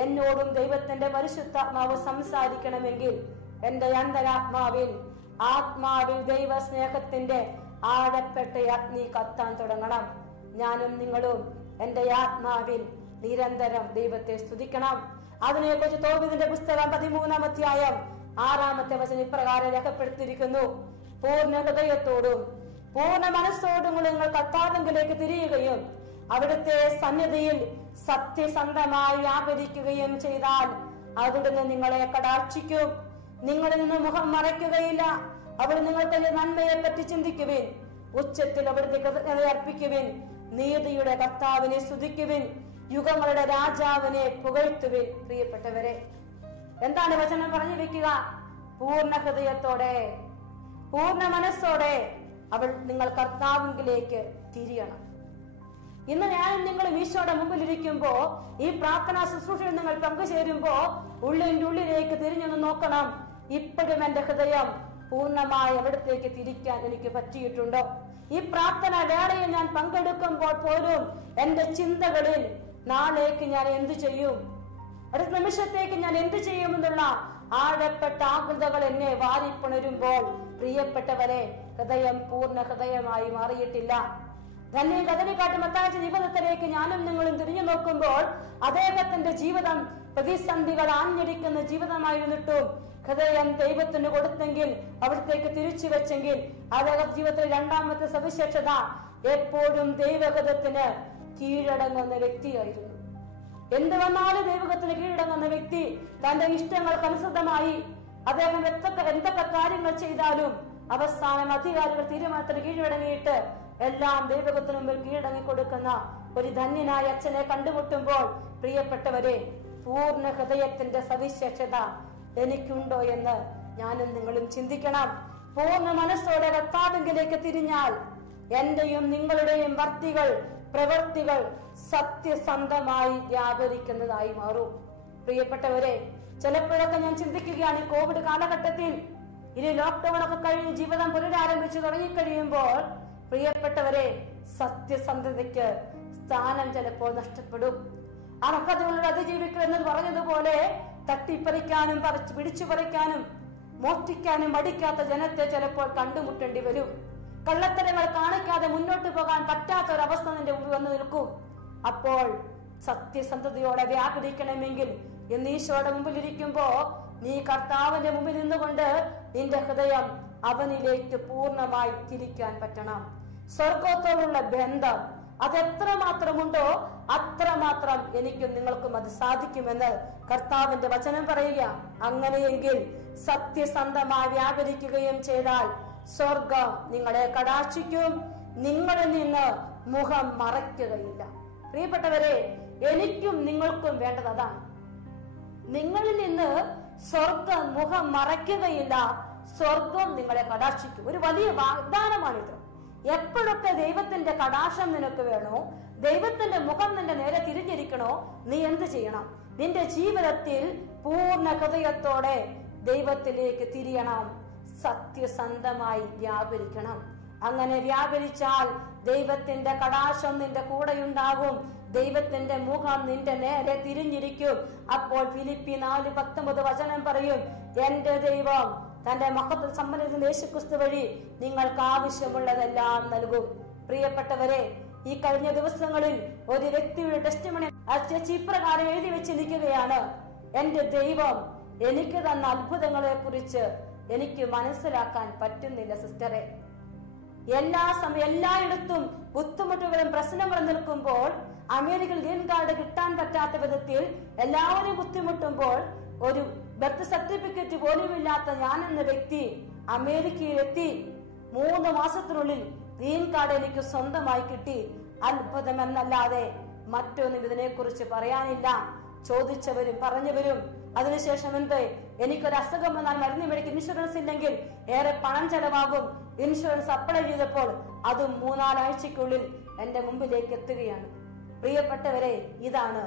എന്നോടും ദൈവത്തിന്റെ പരിശുദ്ധാത്മാവ് സംസാരിക്കണമെങ്കിൽ എന്റെ അന്തരാത്മാവിൽ ദൈവസ്നേഹത്തിന്റെ ആഴപ്പെട്ട അഗ്നി കത്താൻ തുടങ്ങണം. ഞാനും നിങ്ങളും എന്റെ ആത്മാവിൽ നിരന്തരം ദൈവത്തെ സ്തുതിക്കണം. അതിനെക്കുറിച്ച് തോബീത്തിന്റെ പുസ്തകം 13-ാം അധ്യായം 6-ാമത്തെ വചനം ഇപ്രകാരം രേഖപ്പെടുത്തിയിരിക്കുന്നു: പൂർണ്ണ ഹൃദയത്തോടും പൂർണ്ണ മനസ്സോടും നിങ്ങൾ കർത്താവിലേക്ക് തിരിയുകയും അവിടുത്തെ സന്നിധിയിൽ സത്യസന്ധമായി വ്യാപരിക്കുകയും ചെയ്താൽ അവിടുന്ന് നിങ്ങളെ കടാക്ഷിക്കും. നിങ്ങളിൽ നിന്ന് മുഖം മറയ്ക്കുകയില്ല. അവിടെ നിങ്ങൾക്ക് നന്മയെ പറ്റി ചിന്തിക്കുവിൻ. ഉച്ചത്തിൽ അവിടുത്തെ കൃതജ്ഞത അർപ്പിക്കുവിൻ. നീതിയുടെ കർത്താവിനെ സ്തുതിക്കുവിൻ. യുഗങ്ങളുടെ രാജാവിനെ പുകഴ്ത്തുവിൻ. പ്രിയപ്പെട്ടവരെ, എന്താണ് വചനം പറഞ്ഞു വെക്കുക? പൂർണ്ണ ഹൃദയത്തോടെ പൂർണ്ണ മനസ്സോടെ നിങ്ങൾ കർത്താവിലേക്ക് തിരിയണം. ഇന്ന് ഞാനും നിങ്ങളും ഈശോയുടെ മുമ്പിൽ ഇരിക്കുമ്പോ, ഈ പ്രാർത്ഥനാ ശുശ്രൂഷയിൽ നിങ്ങൾ പങ്കുചേരുമ്പോ ഉള്ളിന്റെ ഉള്ളിലേക്ക് തിരിഞ്ഞൊന്ന് നോക്കണം. ഇപ്പോഴും എന്റെ ഹൃദയം പൂർണ്ണമായി അവിടത്തേക്ക് തിരിക്കാൻ എനിക്ക് പറ്റിയിട്ടുണ്ടോ? ഈ പ്രാർത്ഥന വേളയിൽ ഞാൻ പങ്കെടുക്കുമ്പോൾ പോലും എന്റെ ചിന്തകളിൽ നാളേക്ക് ഞാൻ എന്തു ചെയ്യും, അടുത്ത നിമിഷത്തേക്ക് ഞാൻ എന്തു ചെയ്യുമെന്നുള്ള ആഴപ്പെട്ട ആകുലതകൾ എന്നെ വാരിപ്പുണരുമ്പോൾ, പ്രിയപ്പെട്ടവരെ, ഹൃദയം പൂർണ്ണ ഹൃദയമായി മാറിയിട്ടില്ല. ധന്യ കദലിക്കാട്ട് മത്തായിയുടെ ജീവിതത്തിലേക്ക് ഞാനും നിങ്ങളും തിരിഞ്ഞു നോക്കുമ്പോൾ അദ്ദേഹത്തിന്റെ ജീവിതം പ്രതിസന്ധികൾ ആഞ്ഞടിക്കുന്ന ജീവിതമായിരുന്നിട്ടും ഹൃദയം ദൈവത്തിന് കൊടുത്തെങ്കിൽ, അവിടത്തേക്ക് തിരിച്ചു വെച്ചെങ്കിൽ, അദ്ദേഹം ജീവിതത്തിലെ രണ്ടാമത്തെ സവിശേഷത എപ്പോഴും ദൈവഗതത്തിന് കീഴടങ്ങുന്ന വ്യക്തിയായിരുന്നു. എന്ത് വന്നാലും ദൈവഗതത്തിന് കീഴടങ്ങുന്ന വ്യക്തി. തന്റെ ഇഷ്ടങ്ങൾക്കനുസൃതമായി അദ്ദേഹം എന്തൊക്കെ കാര്യങ്ങൾ ചെയ്താലും അവസാനം അധികാരികൾ തീരുമാനത്തിന് കീഴടങ്ങിയിട്ട് എല്ലാം ദൈവഗതത്തിന് മുമ്പിൽ കീഴടങ്ങി കൊടുക്കുന്ന ഒരു ധന്യനായ അച്ഛനെ കണ്ടുമുട്ടുമ്പോൾ, പ്രിയപ്പെട്ടവരെ, പൂർണ്ണ ഹൃദയത്തിന്റെ സവിശേഷത എനിക്കുണ്ടോ എന്ന് ഞാനും നിങ്ങളും ചിന്തിക്കണം. പൂർണ്ണ മനസ്സോടെ കർത്താവിലേക്ക് തിരിഞ്ഞാൽ എന്റെയും നിങ്ങളുടെയും പ്രവൃത്തികൾ സത്യസന്ധമായി വ്യാപരിക്കുന്നതായി മാറും. പ്രിയപ്പെട്ടവരെ, ചിലപ്പോഴൊക്കെ ഞാൻ ചിന്തിക്കുകയാണ്, ഈ കോവിഡ് കാലഘട്ടത്തിൽ ഇനി ലോക്ക്ഡൌൺ ഒക്കെ കഴിഞ്ഞ് ജീവിതം പുനരാരംഭിച്ചു തുടങ്ങിക്കഴിയുമ്പോൾ, പ്രിയപ്പെട്ടവരെ, സത്യസന്ധതയ്ക്ക് സ്ഥാനം ചിലപ്പോൾ നഷ്ടപ്പെടും. അർഹതയുള്ള അതിജീവിക്കൽ എന്ന് പറഞ്ഞതുപോലെ തട്ടിപ്പറിക്കാനും പിടിച്ചു പറിക്കാനും മോഷ്ടിക്കാനും മടിക്കാത്ത ജനത്തെ ചിലപ്പോൾ കണ്ടുമുട്ടേണ്ടി വരും. കള്ളത്തരങ്ങൾ കാണിക്കാതെ മുന്നോട്ട് പോകാൻ പറ്റാത്തൊരവസ്ഥ നിന്റെ മുമ്പിൽ വന്നു നിൽക്കും. അപ്പോൾ സത്യസന്ധതയോടെ വ്യാപരിക്കണമെങ്കിൽ ഇന്ന് ഈശോയുടെ മുമ്പിൽ ഇരിക്കുമ്പോ നീ കർത്താവിന്റെ മുമ്പിൽ നിന്നുകൊണ്ട് നിന്റെ ഹൃദയം അവനിലേക്ക് പൂർണ്ണമായി തിരിക്കാൻ പറ്റണം. സ്വർഗത്തോടുള്ള ബന്ധം അതെത്രമാത്രമുണ്ടോ അത്രമാത്രം എനിക്കും നിങ്ങൾക്കും അത് സാധിക്കുമെന്ന് കർത്താവിന്റെ വചനം പറയുക. അങ്ങനെയെങ്കിൽ സത്യസന്ധമായി വ്യാപരിക്കുകയും ചെയ്താൽ സ്വർഗം നിങ്ങളെ കടാക്ഷിക്കും, നിങ്ങളിൽ നിന്ന് മുഖം മറയ്ക്കുകയില്ല. പ്രിയപ്പെട്ടവരെ, എനിക്കും നിങ്ങൾക്കും വേണ്ടത് അതാണ്. നിങ്ങളിൽ നിന്ന് സ്വർഗം മുഖം മറയ്ക്കുകയില്ല, സ്വർഗം നിങ്ങളെ കടാക്ഷിക്കും. ഒരു വലിയ വാഗ്ദാനമാണിത്. എപ്പോഴൊക്കെ ദൈവത്തിന്റെ കടാക്ഷം നിനക്ക് വേണോ, ദൈവത്തിന്റെ മുഖം നിന്റെ നേരെ തിരിഞ്ഞിരിക്കണോ, നീ എന്ത് ചെയ്യണം? നിന്റെ ജീവിതത്തിൽ പൂർണ്ണ ഹൃദയത്തോടെ ദൈവത്തിലേക്ക് തിരിയണം, സത്യസന്ധമായി വ്യാപരിക്കണം. അങ്ങനെ വ്യാപരിച്ചാൽ ദൈവത്തിന്റെ കടാക്ഷം നിന്റെ കൂടെയുണ്ടാകും, ദൈവത്തിന്റെ മുഖം നിന്റെ നേരെ തിരിഞ്ഞിരിക്കും. അപ്പോൾ ഫിലിപ്പി 4:19 വചനം പറയും, എന്റെ ദൈവം തന്റെ മഹത്വ സമ്പന്ന യേശുക്രിസ്തു വഴി നിങ്ങൾക്ക് ആവശ്യമുള്ളതെല്ലാം നൽകും. പ്രിയപ്പെട്ടവരെ, ഈ കഴിഞ്ഞ ദിവസങ്ങളിൽ ഒരു വ്യക്തിയുടെ ടെസ്റ്റിമണി ഇപ്രകാരം എഴുതി വെച്ചിരിക്കുകയാണ്: എന്റെ ദൈവം എനിക്ക് തന്ന അത്ഭുതങ്ങളെ കുറിച്ച് എനിക്ക് മനസ്സിലാക്കാൻ പറ്റുന്നില്ല സിസ്റ്ററെ. എല്ലായിടത്തും ബുദ്ധിമുട്ടുകളും പ്രശ്നങ്ങളും നിൽക്കുമ്പോൾ, അമേരിക്കയിൽ ഗ്രീൻ കാർഡ് കിട്ടാൻ പറ്റാത്ത വിധത്തിൽ എല്ലാവരും ബുദ്ധിമുട്ടുമ്പോൾ, ഒരു ബർത്ത് സർട്ടിഫിക്കറ്റ് പോലുമില്ലാത്ത ഞാൻ എന്ന വ്യക്തി അമേരിക്കയിലെത്തി 3 മാസത്തിനുള്ളിൽ ഗ്രീൻ കാർഡ് എനിക്ക് സ്വന്തമായി കിട്ടി. അത്ഭുതമെന്നല്ലാതെ മറ്റൊന്നും ഇതിനെ കുറിച്ച് പറയാനില്ല. ചോദിച്ചവരും പറഞ്ഞവരും അതിനുശേഷം എന്ത്, എനിക്കൊരു അസുഖം വന്നാൽ മരുന്ന് മേടിക്കും, ഇൻഷുറൻസ് ഇല്ലെങ്കിൽ ഏറെ പണം ചെലവാകും. ഇൻഷുറൻസ് അപ്ലൈ ചെയ്തപ്പോൾ അതും 3-4 ആഴ്ചക്കുള്ളിൽ എന്റെ മുമ്പിലേക്ക് എത്തുകയാണ്. പ്രിയപ്പെട്ടവരെ, ഇതാണ്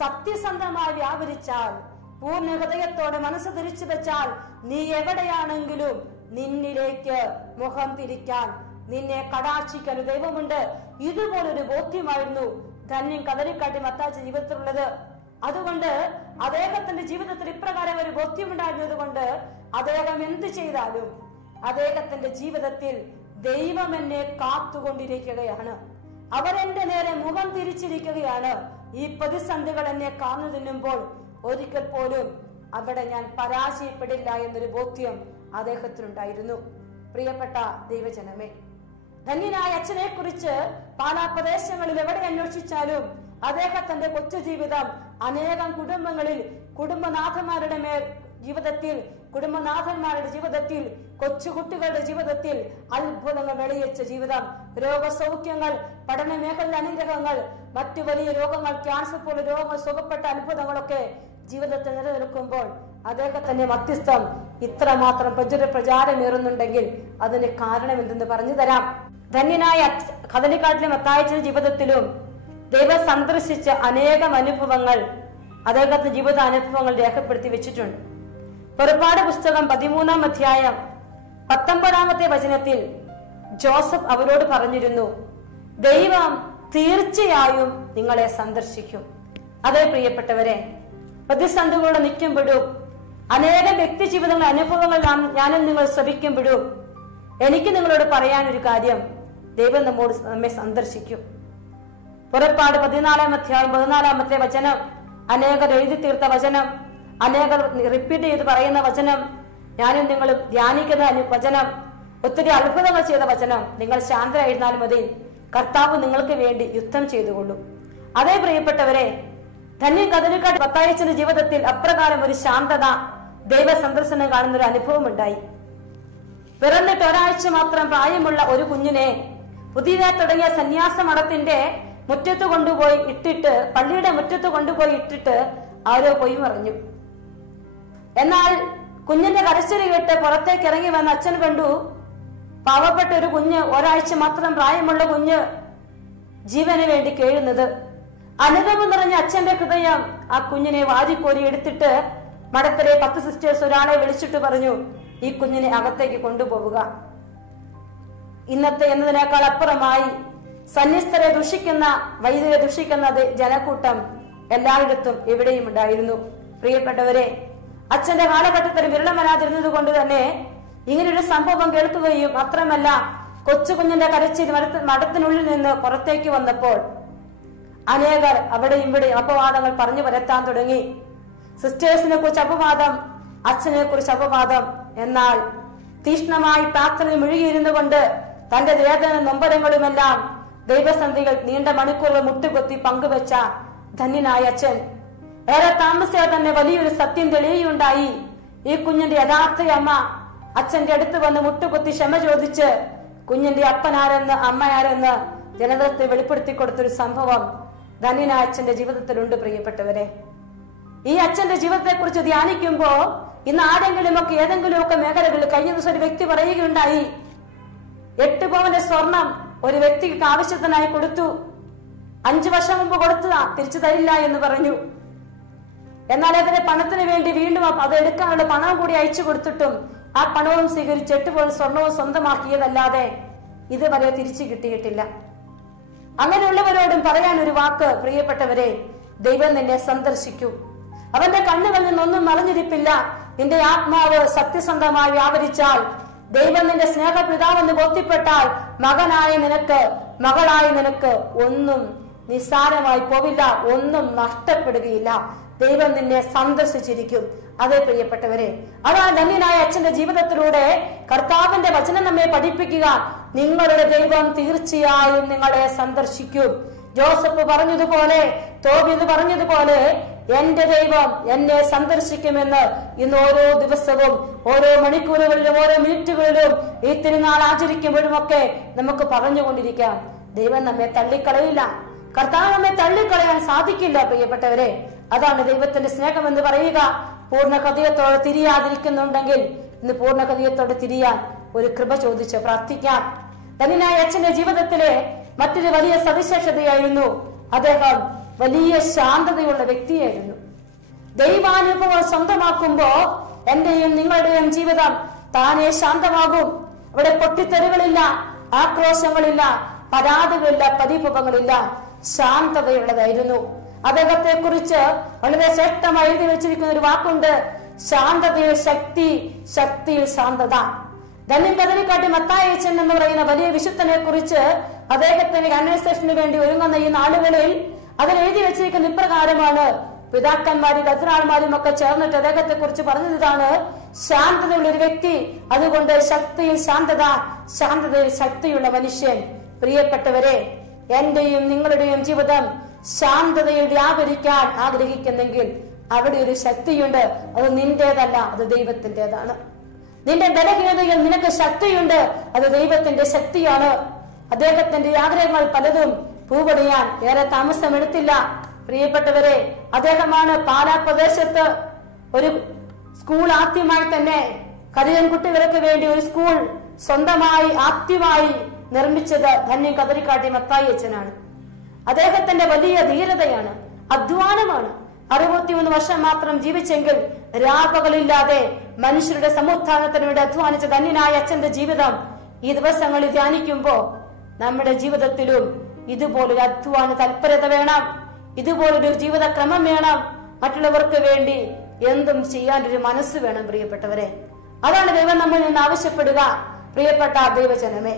സത്യസന്ധമായി വ്യാപരിച്ചാൽ, പൂർണ്ണ ഹൃദയത്തോടെ മനസ്സ് തിരിച്ചു വെച്ചാൽ, നീ എവിടെയാണെങ്കിലും നിന്നിലേക്ക് മുഖം തിരിക്കാൻ, നിന്നെ കടാക്ഷിക്കാൻ ഒരു ദൈവമുണ്ട്. ഇതുപോലൊരു ബോധ്യമായിരുന്നു ധന്യം കദലിക്കാട്ടി മത്തായിയുടെ ജീവിതത്തിലുള്ളത്. അതുകൊണ്ട് അദ്ദേഹത്തിന്റെ ജീവിതത്തിൽ ഇപ്രകാരം ഒരു ബോധ്യമുണ്ടായിരുന്നത് കൊണ്ട് അദ്ദേഹം എന്ത് ചെയ്താലും അദ്ദേഹത്തിന്റെ ജീവിതത്തിൽ ദൈവം എന്നെ കാത്തുകൊണ്ടിരിക്കുകയാണ്. അവരെന്റെ നേരെ മുഖം തിരിച്ചിരിക്കുകയാണ്. ഈ പ്രതിസന്ധികൾ എന്നെ കാർന്നു തിന്നുമ്പോൾ ഒരിക്കൽ പോലും അവിടെ ഞാൻ പരാജയപ്പെടില്ല എന്നൊരു ബോധ്യം അദ്ദേഹത്തിനുണ്ടായിരുന്നു. പ്രിയപ്പെട്ട ദൈവജനമേ, ധന്യനായ അച്ഛനെ കുറിച്ച് പാലാ പ്രദേശങ്ങളിൽ എവിടെ അന്വേഷിച്ചാലും അദ്ദേഹത്തിന്റെ കൊച്ചു ജീവിതം അനേകം കുടുംബങ്ങളിൽ കുടുംബനാഥന്മാരുടെ ജീവിതത്തിൽ കൊച്ചുകുട്ടികളുടെ ജീവിതത്തിൽ അത്ഭുതങ്ങൾ വെളിയിച്ച ജീവിതം, രോഗസൗഖ്യങ്ങൾ, പഠന മേഖല അനുഗ്രഹങ്ങൾ, മറ്റു വലിയ രോഗങ്ങൾ, ക്യാൻസർ പോലെ രോഗങ്ങൾ, സുഖപ്പെട്ട അത്ഭുതങ്ങളൊക്കെ ജീവിതത്തിൽ നിലനിൽക്കുമ്പോൾ അദ്ദേഹത്തിന്റെ മധ്യസ്ഥം ഇത്രമാത്രം പ്രചാരമേറുന്നുണ്ടെങ്കിൽ അതിന് കാരണം എന്തെന്ന് പറഞ്ഞു തരാം. ധന്യനായ കദലിക്കാട്ടിലെ മത്തായിയുടെ ജീവിതത്തിലും ദൈവം സന്ദർശിച്ച അനേകം അനുഭവങ്ങൾ അദ്ദേഹത്തിന്റെ ജീവിത അനുഭവങ്ങൾ രേഖപ്പെടുത്തി വെച്ചിട്ടുണ്ട്. പുറപ്പാട് പുസ്തകം 13-ാം അധ്യായം 19-ാമത്തെ വചനത്തിൽ ജോസഫ് അവരോട് പറഞ്ഞിരുന്നു, ദൈവം തീർച്ചയായും നിങ്ങളെ സന്ദർശിക്കും. അതേ പ്രിയപ്പെട്ടവരെ, പ്രതിസന്ധികളോട് നിൽക്കുമ്പോഴും അനേകം വ്യക്തി ജീവിതങ്ങളുടെ അനുഭവങ്ങൾ ഞാനും നിങ്ങൾ ശ്രമിക്കുമ്പോഴും എനിക്ക് നിങ്ങളോട് പറയാനൊരു കാര്യം, ദൈവം നമ്മെ സന്ദർശിക്കും. പുറപ്പാട് 14-ാം അധ്യായം 14-ാമത്തെ വചനം, അനേകർ എഴുതി തീർത്ത വചനം, അനേകർ റിപ്പീറ്റ് ചെയ്ത് പറയുന്ന വചനം, ഞാനും നിങ്ങൾ ധ്യാനിക്കുന്ന വചനം, ഒത്തിരി അത്ഭുതങ്ങൾ ചെയ്ത വചനം. നിങ്ങൾ ശാന്തരായിരുന്നാൽ മതി, കർത്താവ് നിങ്ങൾക്ക് വേണ്ടി യുദ്ധം ചെയ്തുകൊള്ളും. അതേ പ്രിയപ്പെട്ടവരെ, ധന്യ കദലിക്കാട്ട് മത്തായിയുടെ ജീവിതത്തിൽ അപ്രകാരം ഒരു ശാന്തത, ദൈവ സന്ദർശനം കാണുന്ന ഒരു അനുഭവം ഉണ്ടായി. പിറന്നിട്ട് ഒരാഴ്ച മാത്രം പ്രായമുള്ള ഒരു കുഞ്ഞിനെ പുതിയതായി തുടങ്ങിയ സന്യാസ മഠത്തിന്റെ മുറ്റത്ത് കൊണ്ടുപോയി ഇട്ടിട്ട്, പള്ളിയുടെ മുറ്റത്ത് കൊണ്ടുപോയി ഇട്ടിട്ട് ആരോ പോയി മറിഞ്ഞു. എന്നാൽ കുഞ്ഞിന്റെ കരച്ചിൽ കേട്ട് പുറത്തേക്ക് ഇറങ്ങി വന്ന അച്ഛൻ കണ്ടു, പാവപ്പെട്ട ഒരു കുഞ്ഞ്, ഒരാഴ്ച മാത്രം പ്രായമുള്ള കുഞ്ഞ് ജീവന് വേണ്ടി കേഴുന്നത്. അനുഭവം നിറഞ്ഞ അച്ഛന്റെ ഹൃദയം ആ കുഞ്ഞിനെ വാരിക്കോരി എടുത്തിട്ട് മഠത്തിലെ 10 സിസ്റ്റേഴ്സ് ഒരാളെ വിളിച്ചിട്ട് പറഞ്ഞു, ഈ കുഞ്ഞിനെ അകത്തേക്ക് കൊണ്ടുപോവുക. ഇന്നത്തെ എന്നതിനേക്കാൾ അപ്പുറമായി സന്യസ്തരെ ദുഷിക്കുന്ന, വൈദ്യരെ ദുഷിക്കുന്ന ജനക്കൂട്ടം എല്ലായിടത്തും എവിടെയും ഉണ്ടായിരുന്നു. പ്രിയപ്പെട്ടവരെ, അച്ഛന്റെ കാലഘട്ടത്തിൽ വിരളം വരാതിരുന്നത് കൊണ്ട് തന്നെ ഇങ്ങനൊരു സംഭവം കേൾക്കുകയും മാത്രമല്ല, കൊച്ചു കുഞ്ഞിന്റെ കരച്ചിൽ മഠത്തിനുള്ളിൽ നിന്ന് പുറത്തേക്ക് വന്നപ്പോൾ അനേകർ അവിടെയും ഇവിടെയും അപവാദങ്ങൾ പറഞ്ഞു പരത്താൻ തുടങ്ങി. സിസ്റ്റേഴ്സിനെ കുറിച്ച് അപവാദം, അച്ഛനെ കുറിച്ച് അപവാദം. എന്നാൽ തീഷ്ണമായി പ്രാർത്ഥനയിൽ മുഴുകിയിരുന്നു കൊണ്ട് തന്റെ വേദന നൊമ്പരങ്ങളുമെല്ലാം ദൈവസന്ധികൾ നീണ്ട മണിക്കൂറുകൾ മുട്ടുകൊത്തി പങ്കുവെച്ച ധന്യനായ അച്ഛൻ ഏറെ താമസിയാതെ തന്നെ വലിയൊരു സത്യം തെളിയുണ്ടായി. ഈ കുഞ്ഞിന്റെ യഥാർത്ഥ അമ്മ അച്ഛന്റെ അടുത്ത് വന്ന് മുട്ടുകൊത്തി ക്ഷമ ചോദിച്ച് കുഞ്ഞിന്റെ അപ്പനാരെന്ന് അമ്മയാരെന്ന് ജനതത്തെ വെളിപ്പെടുത്തി കൊടുത്തൊരു സംഭവം ധന്യനായ അച്ഛന്റെ ജീവിതത്തിലുണ്ട്. പ്രിയപ്പെട്ടവരെ, ഈ അച്ഛന്റെ ജീവിതത്തെ കുറിച്ച് ധ്യാനിക്കുമ്പോ ഇന്ന് ആരെങ്കിലുമൊക്കെ ഏതെങ്കിലുമൊക്കെ മേഖലകളിൽ കഴിഞ്ഞ ദിവസം ഒരു വ്യക്തി പറയുകയുണ്ടായി, 8 പവന്റെ സ്വർണം ഒരു വ്യക്തിക്ക് ആവശ്യത്തിനായി കൊടുത്തു. 5 വർഷം മുമ്പ് കൊടുത്തതാ, തിരിച്ചു തരില്ല എന്ന് പറഞ്ഞു. എന്നാൽ അതിന്റെ പണത്തിന് വേണ്ടി വീണ്ടും അത് എടുക്കാനുള്ള പണം കൂടി അയച്ചു കൊടുത്തിട്ടും ആ പണവും സ്വീകരിച്ച് 8 പവൻ സ്വർണവും സ്വന്തമാക്കിയതല്ലാതെ ഇതുവരെ തിരിച്ചു കിട്ടിയിട്ടില്ല. അങ്ങനെയുള്ളവരോടും പറയാൻ ഒരു വാക്ക്, പ്രിയപ്പെട്ടവരെ, ദൈവം നിന്നെ സന്ദർശിക്കും. അവന്റെ കണ്ണുകളിൽ നിന്നൊന്നും മറഞ്ഞിരിപ്പില്ല. നിന്റെ ആത്മാവ് സത്യസന്ധമായി വ്യാപരിച്ചാൽ, ദൈവം നിന്റെ സ്നേഹപിതാവെന്ന് ബോധ്യപ്പെട്ടാൽ, മകനായ നിനക്ക്, മകളായ നിനക്ക് ഒന്നും നിസ്സാരമായി പോവില്ല, ഒന്നും നഷ്ടപ്പെടുകയില്ല. ദൈവം നിന്നെ സന്ദർശിച്ചിരിക്കും. അതേ പ്രിയപ്പെട്ടവരെ, അതാണ് ധന്യനായ അച്ഛന്റെ ജീവിതത്തിലൂടെ കർത്താവിന്റെ വചനം നമ്മെ പഠിപ്പിക്കുക. നിങ്ങളുടെ ദൈവം തീർച്ചയായും നിങ്ങളെ സന്ദർശിക്കും. ജോസഫ് പറഞ്ഞതുപോലെ, തോബീത് പറഞ്ഞതുപോലെ, എന്റെ ദൈവം എന്നെ സന്ദർശിക്കുമെന്ന് ഇന്ന് ഓരോ ദിവസവും, ഓരോ മണിക്കൂറുകളിലും, ഓരോ മിനിറ്റുകളിലും ഈ തിരുനാൾ ആചരിക്കുമ്പോഴുമൊക്കെ നമുക്ക് പറഞ്ഞുകൊണ്ടിരിക്കാം. ദൈവം നമ്മെ തള്ളിക്കളയില്ല. കർത്താവ് നമ്മെ തള്ളിക്കളയാൻ സാധിക്കില്ല. പ്രിയപ്പെട്ടവരെ, അതാണ് ദൈവത്തിന്റെ സ്നേഹം എന്ന് പറയുക. പൂർണ്ണ ഹൃദയത്തോടെ തിരിയാതിരിക്കുന്നുണ്ടെങ്കിൽ ഇന്ന് പൂർണ്ണ ഹൃദയത്തോടെ തിരിയാൻ ഒരു കൃപ ചോദിച്ച് പ്രാർത്ഥിക്കാം. ധന്യനായ അച്ഛന്റെ ജീവിതത്തിലെ മറ്റൊരു വലിയ സവിശേഷതയായിരുന്നു, അദ്ദേഹം വലിയ ശാന്തതയുള്ള വ്യക്തിയായിരുന്നു. ദൈവാനുഭവം സ്വന്തമാക്കുമ്പോ എന്റെയും നിങ്ങളുടെയും ജീവിതം താനെ ശാന്തമാകും. അവിടെ പൊട്ടിത്തെറികളില്ല, ആക്രോശങ്ങളില്ല, പരാതികളില്ല, പരിഭവങ്ങളില്ല, ശാന്തതയുള്ളതായിരുന്നു. അദ്ദേഹത്തെ കുറിച്ച് വളരെ ശ്രേഷ്ഠമായി എഴുതി വെച്ചിരിക്കുന്ന ഒരു വാക്കുണ്ട്, ശാന്തതയിൽ ശക്തി, ശക്തിയിൽ ശാന്തത. ധന്യം കദളിക്കാട്ടി മത്തായിച്ചൻ എന്ന് പറയുന്ന വലിയ വിശുദ്ധനെ കുറിച്ച് അദ്ദേഹത്തിന്റെ കാനനൈസേഷന് വേണ്ടി ഒരുങ്ങുന്ന ഈ നാളുകളിൽ അതിൽ എഴുതി വെച്ചിരിക്കുന്ന ഇപ്രകാരമാണ്. പിതാക്കന്മാരും കർദിനാൾമാരും ഒക്കെ ചേർന്നിട്ട് അദ്ദേഹത്തെ കുറിച്ച് പറഞ്ഞതാണ്, ശാന്തതയുള്ള ഒരു വ്യക്തി, അതുകൊണ്ട് ശക്തിയിൽ ശാന്തത, ശാന്തതയിൽ ശക്തിയുള്ള മനുഷ്യൻ. പ്രിയപ്പെട്ടവരെ, എന്റെയും നിങ്ങളുടെയും ജീവിതം ശാന്തതയിൽ വ്യാപരിക്കാൻ ആഗ്രഹിക്കുന്നെങ്കിൽ അവിടെ ഒരു ശക്തിയുണ്ട്. അത് നിന്റേതല്ല, അത് ദൈവത്തിൻ്റെതാണ്. നിന്റെ ബലഹീനതയിൽ നിനക്ക് ശക്തിയുണ്ട്, അത് ദൈവത്തിന്റെ ശക്തിയാണ്. അദ്ദേഹത്തിന്റെ ആഗ്രഹങ്ങൾ പലതും പൂവണിയാൻ ഏറെ താമസമെടുത്തില്ല. പ്രിയപ്പെട്ടവരെ, അദ്ദേഹമാണ് പാലാ പ്രദേശത്ത് ഒരു സ്കൂൾ ആദ്യമായി തന്നെ കരിയൻ കുട്ടികൾക്ക് വേണ്ടി ഒരു സ്കൂൾ സ്വന്തമായി ആദ്യമായി നിർമ്മിച്ചത് ധന്യം കദളിക്കാട്ടി മത്തായിച്ചനാണ്. അദ്ദേഹത്തിന്റെ വലിയ ധീരതയാണ്, അധ്വാനമാണ്. 63 വർഷം മാത്രം ജീവിച്ചെങ്കിൽ രാപകലില്ലാതെ മനുഷ്യരുടെ സമുത്ഥാനത്തിന് വേണ്ടി അധ്വാനിച്ച ധന്യനായ അച്ഛന്റെ ജീവിതം ഈ ദിവസങ്ങളിൽ ധ്യാനിക്കുമ്പോ നമ്മുടെ ജീവിതത്തിലും ഇതുപോലൊരു അധ്വാന തൽപരത വേണം, ഇതുപോലൊരു ജീവിതക്രമം വേണം. മറ്റുള്ളവർക്ക് വേണ്ടി എന്തും ചെയ്യാനൊരു മനസ്സ് വേണം. പ്രിയപ്പെട്ടവരെ, അതാണ് ദൈവം നമ്മളിൽ നിന്ന് ആവശ്യപ്പെടുക. പ്രിയപ്പെട്ട ദൈവജനമേ,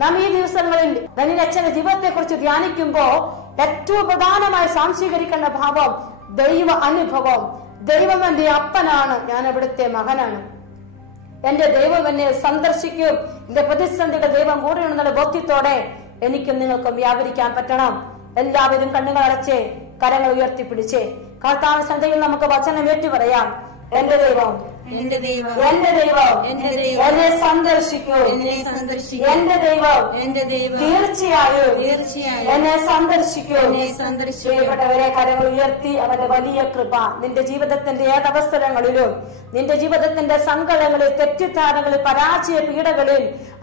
നാം ഈ ദിവസങ്ങളിൽ ധന്യനച്ഛന്റെ ജീവിതത്തെ കുറിച്ച് ധ്യാനിക്കുമ്പോ ഏറ്റവും പ്രധാനമായി സാംശീകരിക്കേണ്ട ഭാവം ദൈവ അനുഭവം. ദൈവം എന്റെ അപ്പനാണ്, ഞാൻ അവിടുത്തെ മകനാണ്. എന്റെ ദൈവം എന്നെ സന്ദർശിക്കും, എന്റെ പ്രതിസന്ധിയുടെ ദൈവം കൂടെയുണ്ടെന്നുള്ള ബോധ്യത്തോടെ എനിക്കും നിങ്ങൾക്കും വ്യാപരിക്കാൻ പറ്റണം. എല്ലാവരും കണ്ണുകൾ അടച്ച് കരങ്ങൾ ഉയർത്തിപ്പിടിച്ച് കർത്താവ് സന്ധ്യയിൽ നമുക്ക് വചനം ഏറ്റു പറയാം. എന്റെ ദൈവം, എന്റെ ദൈവം, എന്റെ ദൈവം എന്റെ ദൈവം എന്നെ സന്ദർശിക്കൂ. എന്നെ സന്ദർശിക്കൂ. എന്റെ ദൈവം, എന്റെ ദൈവം തീർച്ചയായും തീർച്ചയായും എന്നെ സന്ദർശിക്കൂ. എന്നെ സന്ദർശിക്കൂ. പ്രിയപ്പെട്ടവരെ, കരങ്ങൾ ഉയർത്തി അവന്റെ വലിയ കൃപ നിന്റെ ജീവിതത്തിന്റെ ഏതവസരങ്ങളിലും, നിന്റെ ജീവിതത്തിന്റെ സങ്കടങ്ങളിൽ, തെറ്റിദ്ധാരണകളിൽ, പരാജയ പീഡകളിൽ,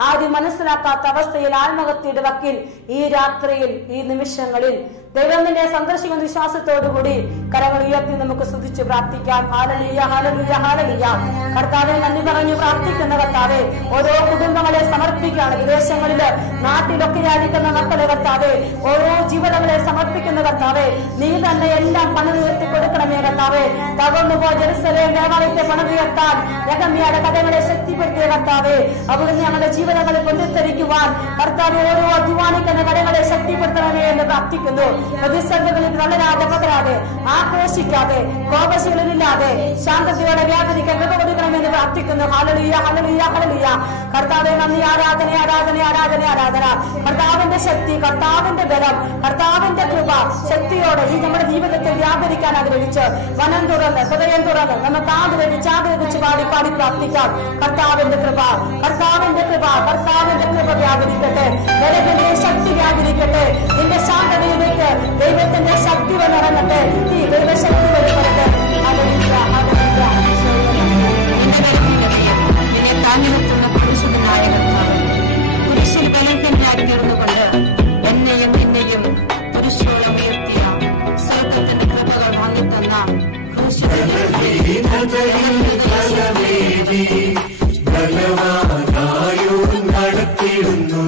ആദ്യം മനസ്സിലാക്കാത്ത അവസ്ഥയിൽ, ആത്മഹത്യയുടെ വക്കിൽ, ഈ രാത്രിയിൽ, ഈ നിമിഷങ്ങളിൽ ദൈവം നിന്നെ സന്ദർശിക്കുന്ന വിശ്വാസത്തോടുകൂടി കരങ്ങൾ ഉയർത്തി നമുക്ക് സ്തുതിച്ച് പ്രാർത്ഥിക്കാം. Hallelujah, hallelujah, hallelujah. കർത്താവെ, നന്ദി പറഞ്ഞു പ്രാർത്ഥിക്കുന്ന കർത്താവെ, ഓരോ കുടുംബങ്ങളെ സമർപ്പിക്കുകയാണ്. വിദേശങ്ങളില്, നാട്ടിലൊക്കെ ആയിരിക്കുന്ന മക്കളെ കർത്താവെ, ഓരോ ജീവിതങ്ങളെ സമർപ്പിക്കുന്ന കർത്താവെ, നീ തന്നെ എല്ലാം പണിതുയർത്തി കൊടുക്കണമേ കർത്താവെ. തകർന്നു പോയ ജെറുസലേം ദേവാലയത്തെ പണിതുയർത്താൻ നെഹമ്യായുടെ കഥകളെ ശക്തിപ്പെടുത്തിയ കർത്താവെ, അവിടുന്ന് ഞങ്ങളുടെ ജീവിതങ്ങളെ കൊണ്ടുത്തരിക്കുവാൻ കർത്താവ് ഓരോ അധ്വാനിക്കുന്ന കരങ്ങളെ ശക്തിപ്പെടുത്തണമേ എന്ന് പ്രാർത്ഥിക്കുന്നു. പ്രതിസന്ധികളിൽ തളരാതെ പതരാതെ ആക്രോശിക്കാതെ കോപശീലനില്ലാതെ ശാന്തതയോടെ വ്യാപരിക്കാൻ കൃപ കൊടുക്കണമെന്ന് പ്രാർത്ഥിക്കുന്നു. Hallelujah, hallelujah, hallelujah. കർത്താവെ, നന്ദി, ആരാധന, ആരാധന, ആരാധന, ആരാധന. കർത്താവിന്റെ ശക്തി, കർത്താവിന്റെ ബലം, കർത്താവിന്റെ കൃപ ശക്തിയോടെ ഈ നമ്മുടെ ജീവിതത്തിൽ വ്യാപരിക്കാൻ ആഗ്രഹിച്ച് വനം തുറന്ന് ഹൃദയം തുറന്ന് നമുക്ക് ആഗ്രഹിച്ച് പാടി പാടി പ്രാർത്ഥിക്കാം. കർത്താവിന്റെ കൃപ, കർത്താവിന്റെ കൃപ, കർത്താവിന്റെ കൃപ വ്യാപരിക്കട്ടെ. ദൈവത്തിന്റെ ശക്തി വ്യാപരിക്കട്ടെ. നിന്റെ ശാന്തതയിലേക്ക് ദൈവത്തിന്റെ ശക്തി വന്നിറങ്ങട്ടെ. ഈ ദൈവശക്തി വരുന്നത് നിന്നെ താങ്ങി നിർത്തുന്ന പരിശുദ്ധനായ കർത്താവ്, കുരിശിൽ ബലഹീനനായി തീർന്നുകൊണ്ട് എന്നെയും നിന്നെയും കുരിശോളം ഉയർത്തിയ സ്വർഗ്ഗത്തിന്റെ കൃപകൾ വാങ്ങിത്തന്ന നടത്തിയിരുന്നു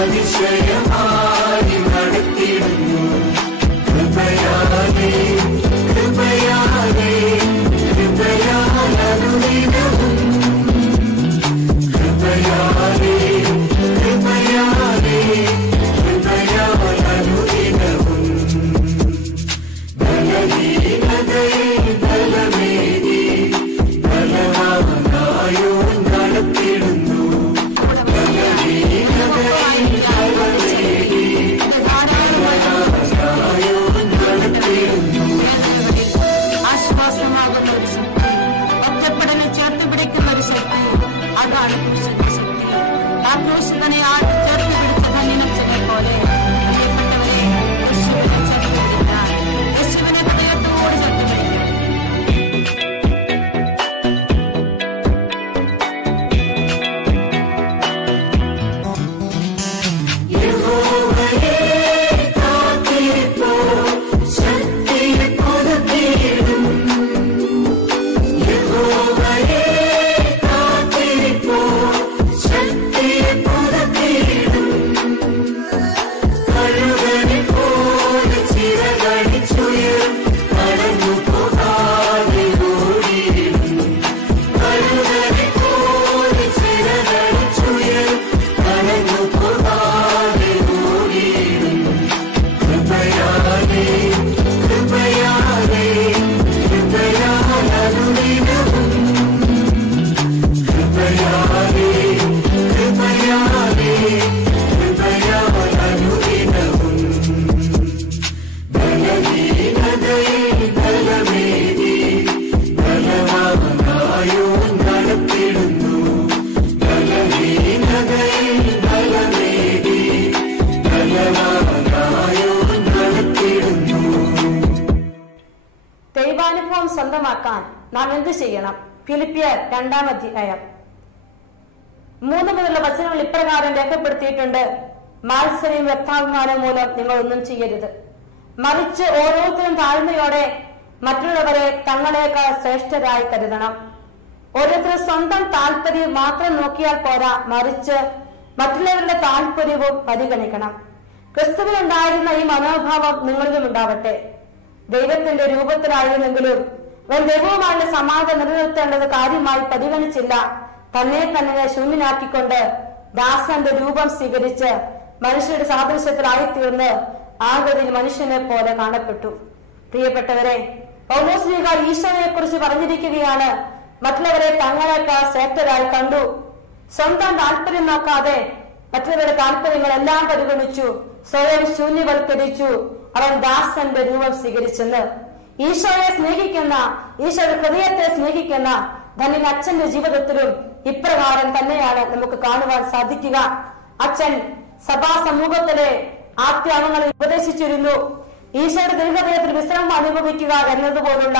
അതിശയമായ അനുഭവം സ്വന്തമാക്കാൻ നാം എന്ത് ചെയ്യണം? ഫിലിപ്പിയർ 2-ാം അധ്യായം 3 മുതലുള്ള വചനങ്ങൾ ഇപ്രകാരം രേഖപ്പെടുത്തിയിട്ടുണ്ട്: മാത്സര്യം വ്യർത്ഥാഭിമാനം മൂലം നിങ്ങൾ ഒന്നും ചെയ്യരുത്, മറിച്ച് ഓരോരുത്തരും താഴ്മയോടെ മറ്റുള്ളവരെ തങ്ങളെക്കാൾ ശ്രേഷ്ഠരായി കരുതണം. ഓരോരുത്തരും സ്വന്തം താല്പര്യം മാത്രം നോക്കിയാൽ പോരാ, മറിച്ച് മറ്റുള്ളവരുടെ താല്പര്യവും പരിഗണിക്കണം. ക്രിസ്തുവിനുണ്ടായിരുന്ന ഈ മനോഭാവം നിങ്ങളിലും ഉണ്ടാവട്ടെ. ദൈവത്തിന്റെ രൂപത്തിലായിരുന്നെങ്കിലും അവൻ ദൈവവുമായുള്ള സമാധാനം നിലനിർത്തേണ്ടത് കാര്യമായി പരിഗണിച്ചില്ല. തന്നെ തന്നെ ശൂന്യനാക്കിക്കൊണ്ട് ദാസന്റെ രൂപം സ്വീകരിച്ച് മനുഷ്യരുടെ സാദൃശ്യത്തിലായിത്തീർന്ന് ആകൃതിയിൽ മനുഷ്യനെ പോലെ കാണപ്പെട്ടു. പ്രിയപ്പെട്ടവരെ, പൗലോസ്ലീഹ ഈശോയെ കുറിച്ച് പറഞ്ഞിരിക്കുകയാണ്: മറ്റുള്ളവരെ തങ്ങളെക്കാൾ ശ്രേഷ്ഠരായി കണ്ടു. സ്വന്തം താല്പര്യം നോക്കാതെ മറ്റുള്ളവരുടെ താല്പര്യങ്ങളെല്ലാം പരിഗണിച്ചു, സ്വയം ശൂന്യവൽക്കരിച്ചു. അവൻ ദാസന്റെ രൂപം സ്വീകരിച്ചെന്ന്. ഈശോയെ സ്നേഹിക്കുന്ന, ഈശോയുടെ ഹൃദയത്തെ സ്നേഹിക്കുന്ന ധന്യൻ അച്ഛന്റെ ജീവിതത്തിലും ഇപ്രകാരം തന്നെയാണ് നമുക്ക് കാണുവാൻ സാധിക്കുക. അച്ഛൻ സഭാ സമൂഹത്തിലെ ആദ്യ അംഗങ്ങളെ ഉപദേശിച്ചിരുന്നു: ഈശോയുടെ ദീർഘതയത്തിൽ വിശ്രമം അനുഭവിക്കുക എന്നതുപോലുള്ള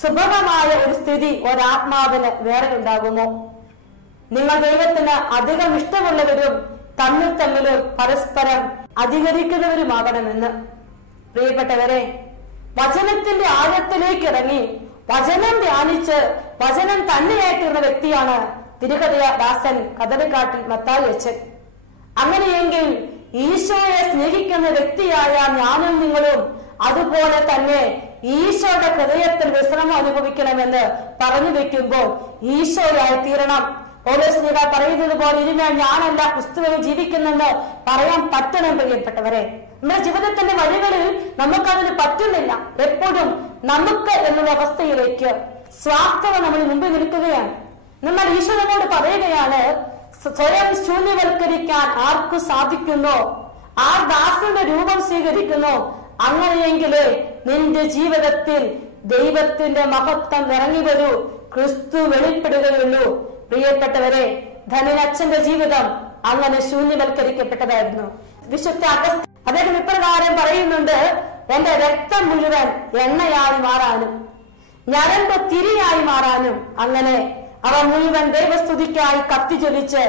സുഭമമായ ഒരു സ്ഥിതി ഒരാത്മാവിന് വേറെ ഉണ്ടാകുമോ? നിങ്ങൾ ദൈവത്തിന് അധികം ഇഷ്ടമുള്ളവരും തമ്മിലും പരസ്പരം അധികരിക്കുന്നവരുമാകണമെന്ന്. പ്രിയപ്പെട്ടവരെ, വചനത്തിന്റെ ആഴത്തിലേക്ക് ഇറങ്ങി വചനം ധ്യാനിച്ച് വചനം തന്നെയായിത്തീർന്ന വ്യക്തിയാണ് തിരുഹൃദയ ദാസൻ കദളിക്കാട്ടിൽ മത്തായി അച്ഛൻ. അങ്ങനെയെങ്കിൽ ഈശോയെ സ്നേഹിക്കുന്ന വ്യക്തിയായ ഞാനും നിങ്ങളും അതുപോലെ തന്നെ ഈശോയുടെ ഹൃദയത്തിൽ വിശ്രമം അനുഭവിക്കണമെന്ന് പറഞ്ഞു വെക്കുമ്പോൾ ഈശോയായി തീരണം. പൗലോസ്ലീഹ പറയുന്നത് പോലെ ഇനിമേൽ ഞാനല്ല ക്രിസ്തുവിനെ ജീവിക്കുന്നെന്ന് പറയാൻ പറ്റണം. പ്രിയപ്പെട്ടവരെ, നമ്മുടെ ജീവിതത്തിന്റെ വഴികളിൽ നമുക്കതിന് പറ്റുന്നില്ല. എപ്പോഴും നമുക്ക് എന്നുള്ള അവസ്ഥയിലേക്ക് സ്വാർത്ഥത നമ്മൾ മുമ്പിൽ നിൽക്കുകയാണ്. നമ്മൾ ഈശ്വരനോട് പറയുകയാണ്: സ്വയം ശൂന്യവൽക്കരിക്കാൻ ആർക്കു സാധിക്കുന്നോ, ആ ദാസന്റെ രൂപം സ്വീകരിക്കുന്നു, അങ്ങനെയെങ്കിലേ നിന്റെ ജീവിതത്തിൽ ദൈവത്തിന്റെ മഹത്വം ഇറങ്ങി വരൂ, ക്രിസ്തു വെളിപ്പെടുകയുള്ളൂ. പ്രിയപ്പെട്ടവരെ, ധനനച്ഛന്റെ ജീവിതം അങ്ങനെ ശൂന്യവൽക്കരിക്കപ്പെട്ടതായിരുന്നു. വിശുദ്ധ അഗസ്തീൻ അദ്ദേഹം ഇപ്രകാരം പറയുന്നുണ്ട്: എന്റെ രക്തം മുഴുവൻ എണ്ണയായി മാറാനും ഞരമ്പ് തിരിയായി മാറാനും അങ്ങനെ അവ മുഴുവൻ ദൈവസ്തുതിക്കായി കത്തിജ്വലിച്ച്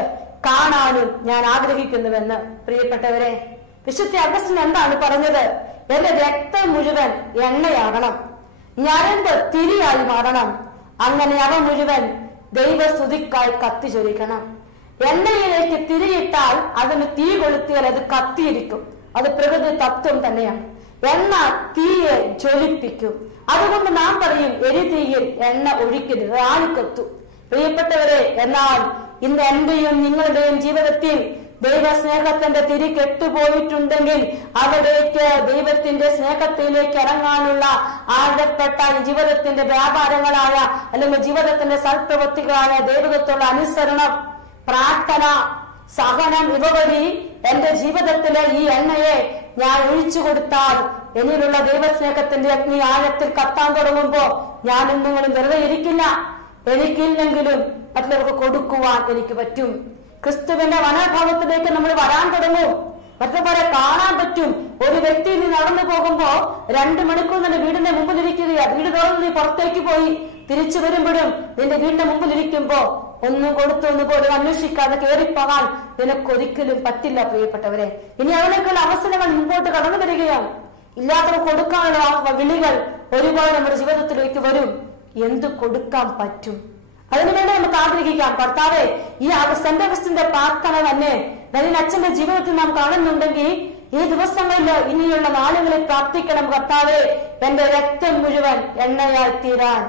കാണാനും ഞാൻ ആഗ്രഹിക്കുന്നുവെന്ന്. പ്രിയപ്പെട്ടവരെ, വിശുദ്ധ അഗസ്തീൻ എന്താണ് പറഞ്ഞത്? എന്റെ രക്തം മുഴുവൻ എണ്ണയാകണം, ഞരമ്പ് തിരിയായി മാറണം, അങ്ങനെ അവ മുഴുവൻ ദൈവസ്തുതിക്കായി കത്തിജ്വലിക്കണം. എണ്ണയിലേക്ക് തിരിയിട്ടാൽ അതിന് തീ കൊളുത്തിയാൽ അത് കത്തിയിരിക്കും. അത് പ്രകൃതി തത്വം തന്നെയാണ്. എണ്ണ തീയെ ജ്വലിപ്പിക്കും. അതുകൊണ്ട് നാം പറയും എരിതീയിൽ എണ്ണ ഒഴിക്കരുത്, ആളിക്കത്തു. പ്രിയപ്പെട്ടവരെ, എന്നാൽ ഇന്ന് എന്റെയും നിങ്ങളുടെയും ജീവിതത്തിൽ ദൈവസ്നേഹത്തിന്റെ തിരി കെട്ടുപോയിട്ടുണ്ടെങ്കിൽ അവിടേക്ക് ദൈവത്തിന്റെ സ്നേഹത്തിലേക്ക് ഇറങ്ങാനുള്ള ആഴപ്പെട്ട ജീവിതത്തിന്റെ വ്യാപാരങ്ങളായ അല്ലെങ്കിൽ ജീവിതത്തിന്റെ സൽപ്രവൃത്തികളായ ദൈവത്തോടുള്ള അനുസരണം, പ്രാർത്ഥന, സഹനം ഇവ വഴി എന്റെ ജീവിതത്തിലെ ഈ എണ്ണയെ ഞാൻ ഒഴിച്ചു കൊടുത്താൽ എന്നിലുള്ള ദൈവസ്നേഹത്തിന്റെ അഗ്നി ആഴത്തിൽ കത്താൻ തുടങ്ങുമ്പോ ഞാനും നിങ്ങളും വെറുതെ ഇരിക്കില്ല. എനിക്കില്ലെങ്കിലും മറ്റുള്ളവർക്ക് കൊടുക്കുവാൻ എനിക്ക് പറ്റും. ക്രിസ്തുവിന്റെ മനോഭാവത്തിലേക്ക് നമ്മൾ വരാൻ തുടങ്ങും. മറ്റുള്ളവരെ കാണാൻ പറ്റും. ഒരു വ്യക്തി നീ നടന്നു പോകുമ്പോ 2 മണിക്കൂർ നിന്റെ വീടിന്റെ മുമ്പിലിരിക്കുകയാണ്. വീട് തുറന്ന് നീ പുറത്തേക്ക് പോയി തിരിച്ചു വരുമ്പോഴും നിന്റെ വീടിന്റെ മുമ്പിലിരിക്കുമ്പോ ഒന്നും കൊടുത്തൊന്നു പോലും അന്വേഷിക്കാതെ കയറിപ്പോകാൻ നിനക്കൊരിക്കലും പറ്റില്ല. പ്രിയപ്പെട്ടവരെ, ഇനി അതിനേക്കുള്ള അവസരങ്ങൾ മുമ്പോട്ട് കടന്നു വരികയാണ്. ഇല്ലാത്തവർ കൊടുക്കാനുള്ള വിളികൾ ഒരുപാട് നമ്മുടെ ജീവിതത്തിലേക്ക് വരും. എന്തു കൊടുക്കാൻ പറ്റും? അതിനുവേണ്ടി നമുക്ക് ആഗ്രഹിക്കാം. കർത്താവെ, ഈ സെന്റ് അഗസ്റ്റിന്റെ പ്രാർത്ഥന തന്നെ ധന്യൻ അച്ഛന്റെ ജീവിതത്തിൽ നാം കാണുന്നുണ്ടെങ്കിൽ ഈ ദിവസങ്ങളിൽ ഇനിയുള്ള നാളുകളിൽ പ്രാർത്ഥിക്കണം. കർത്താവെ, എന്റെ രക്തം മുഴുവൻ എണ്ണയായി തീരാൻ,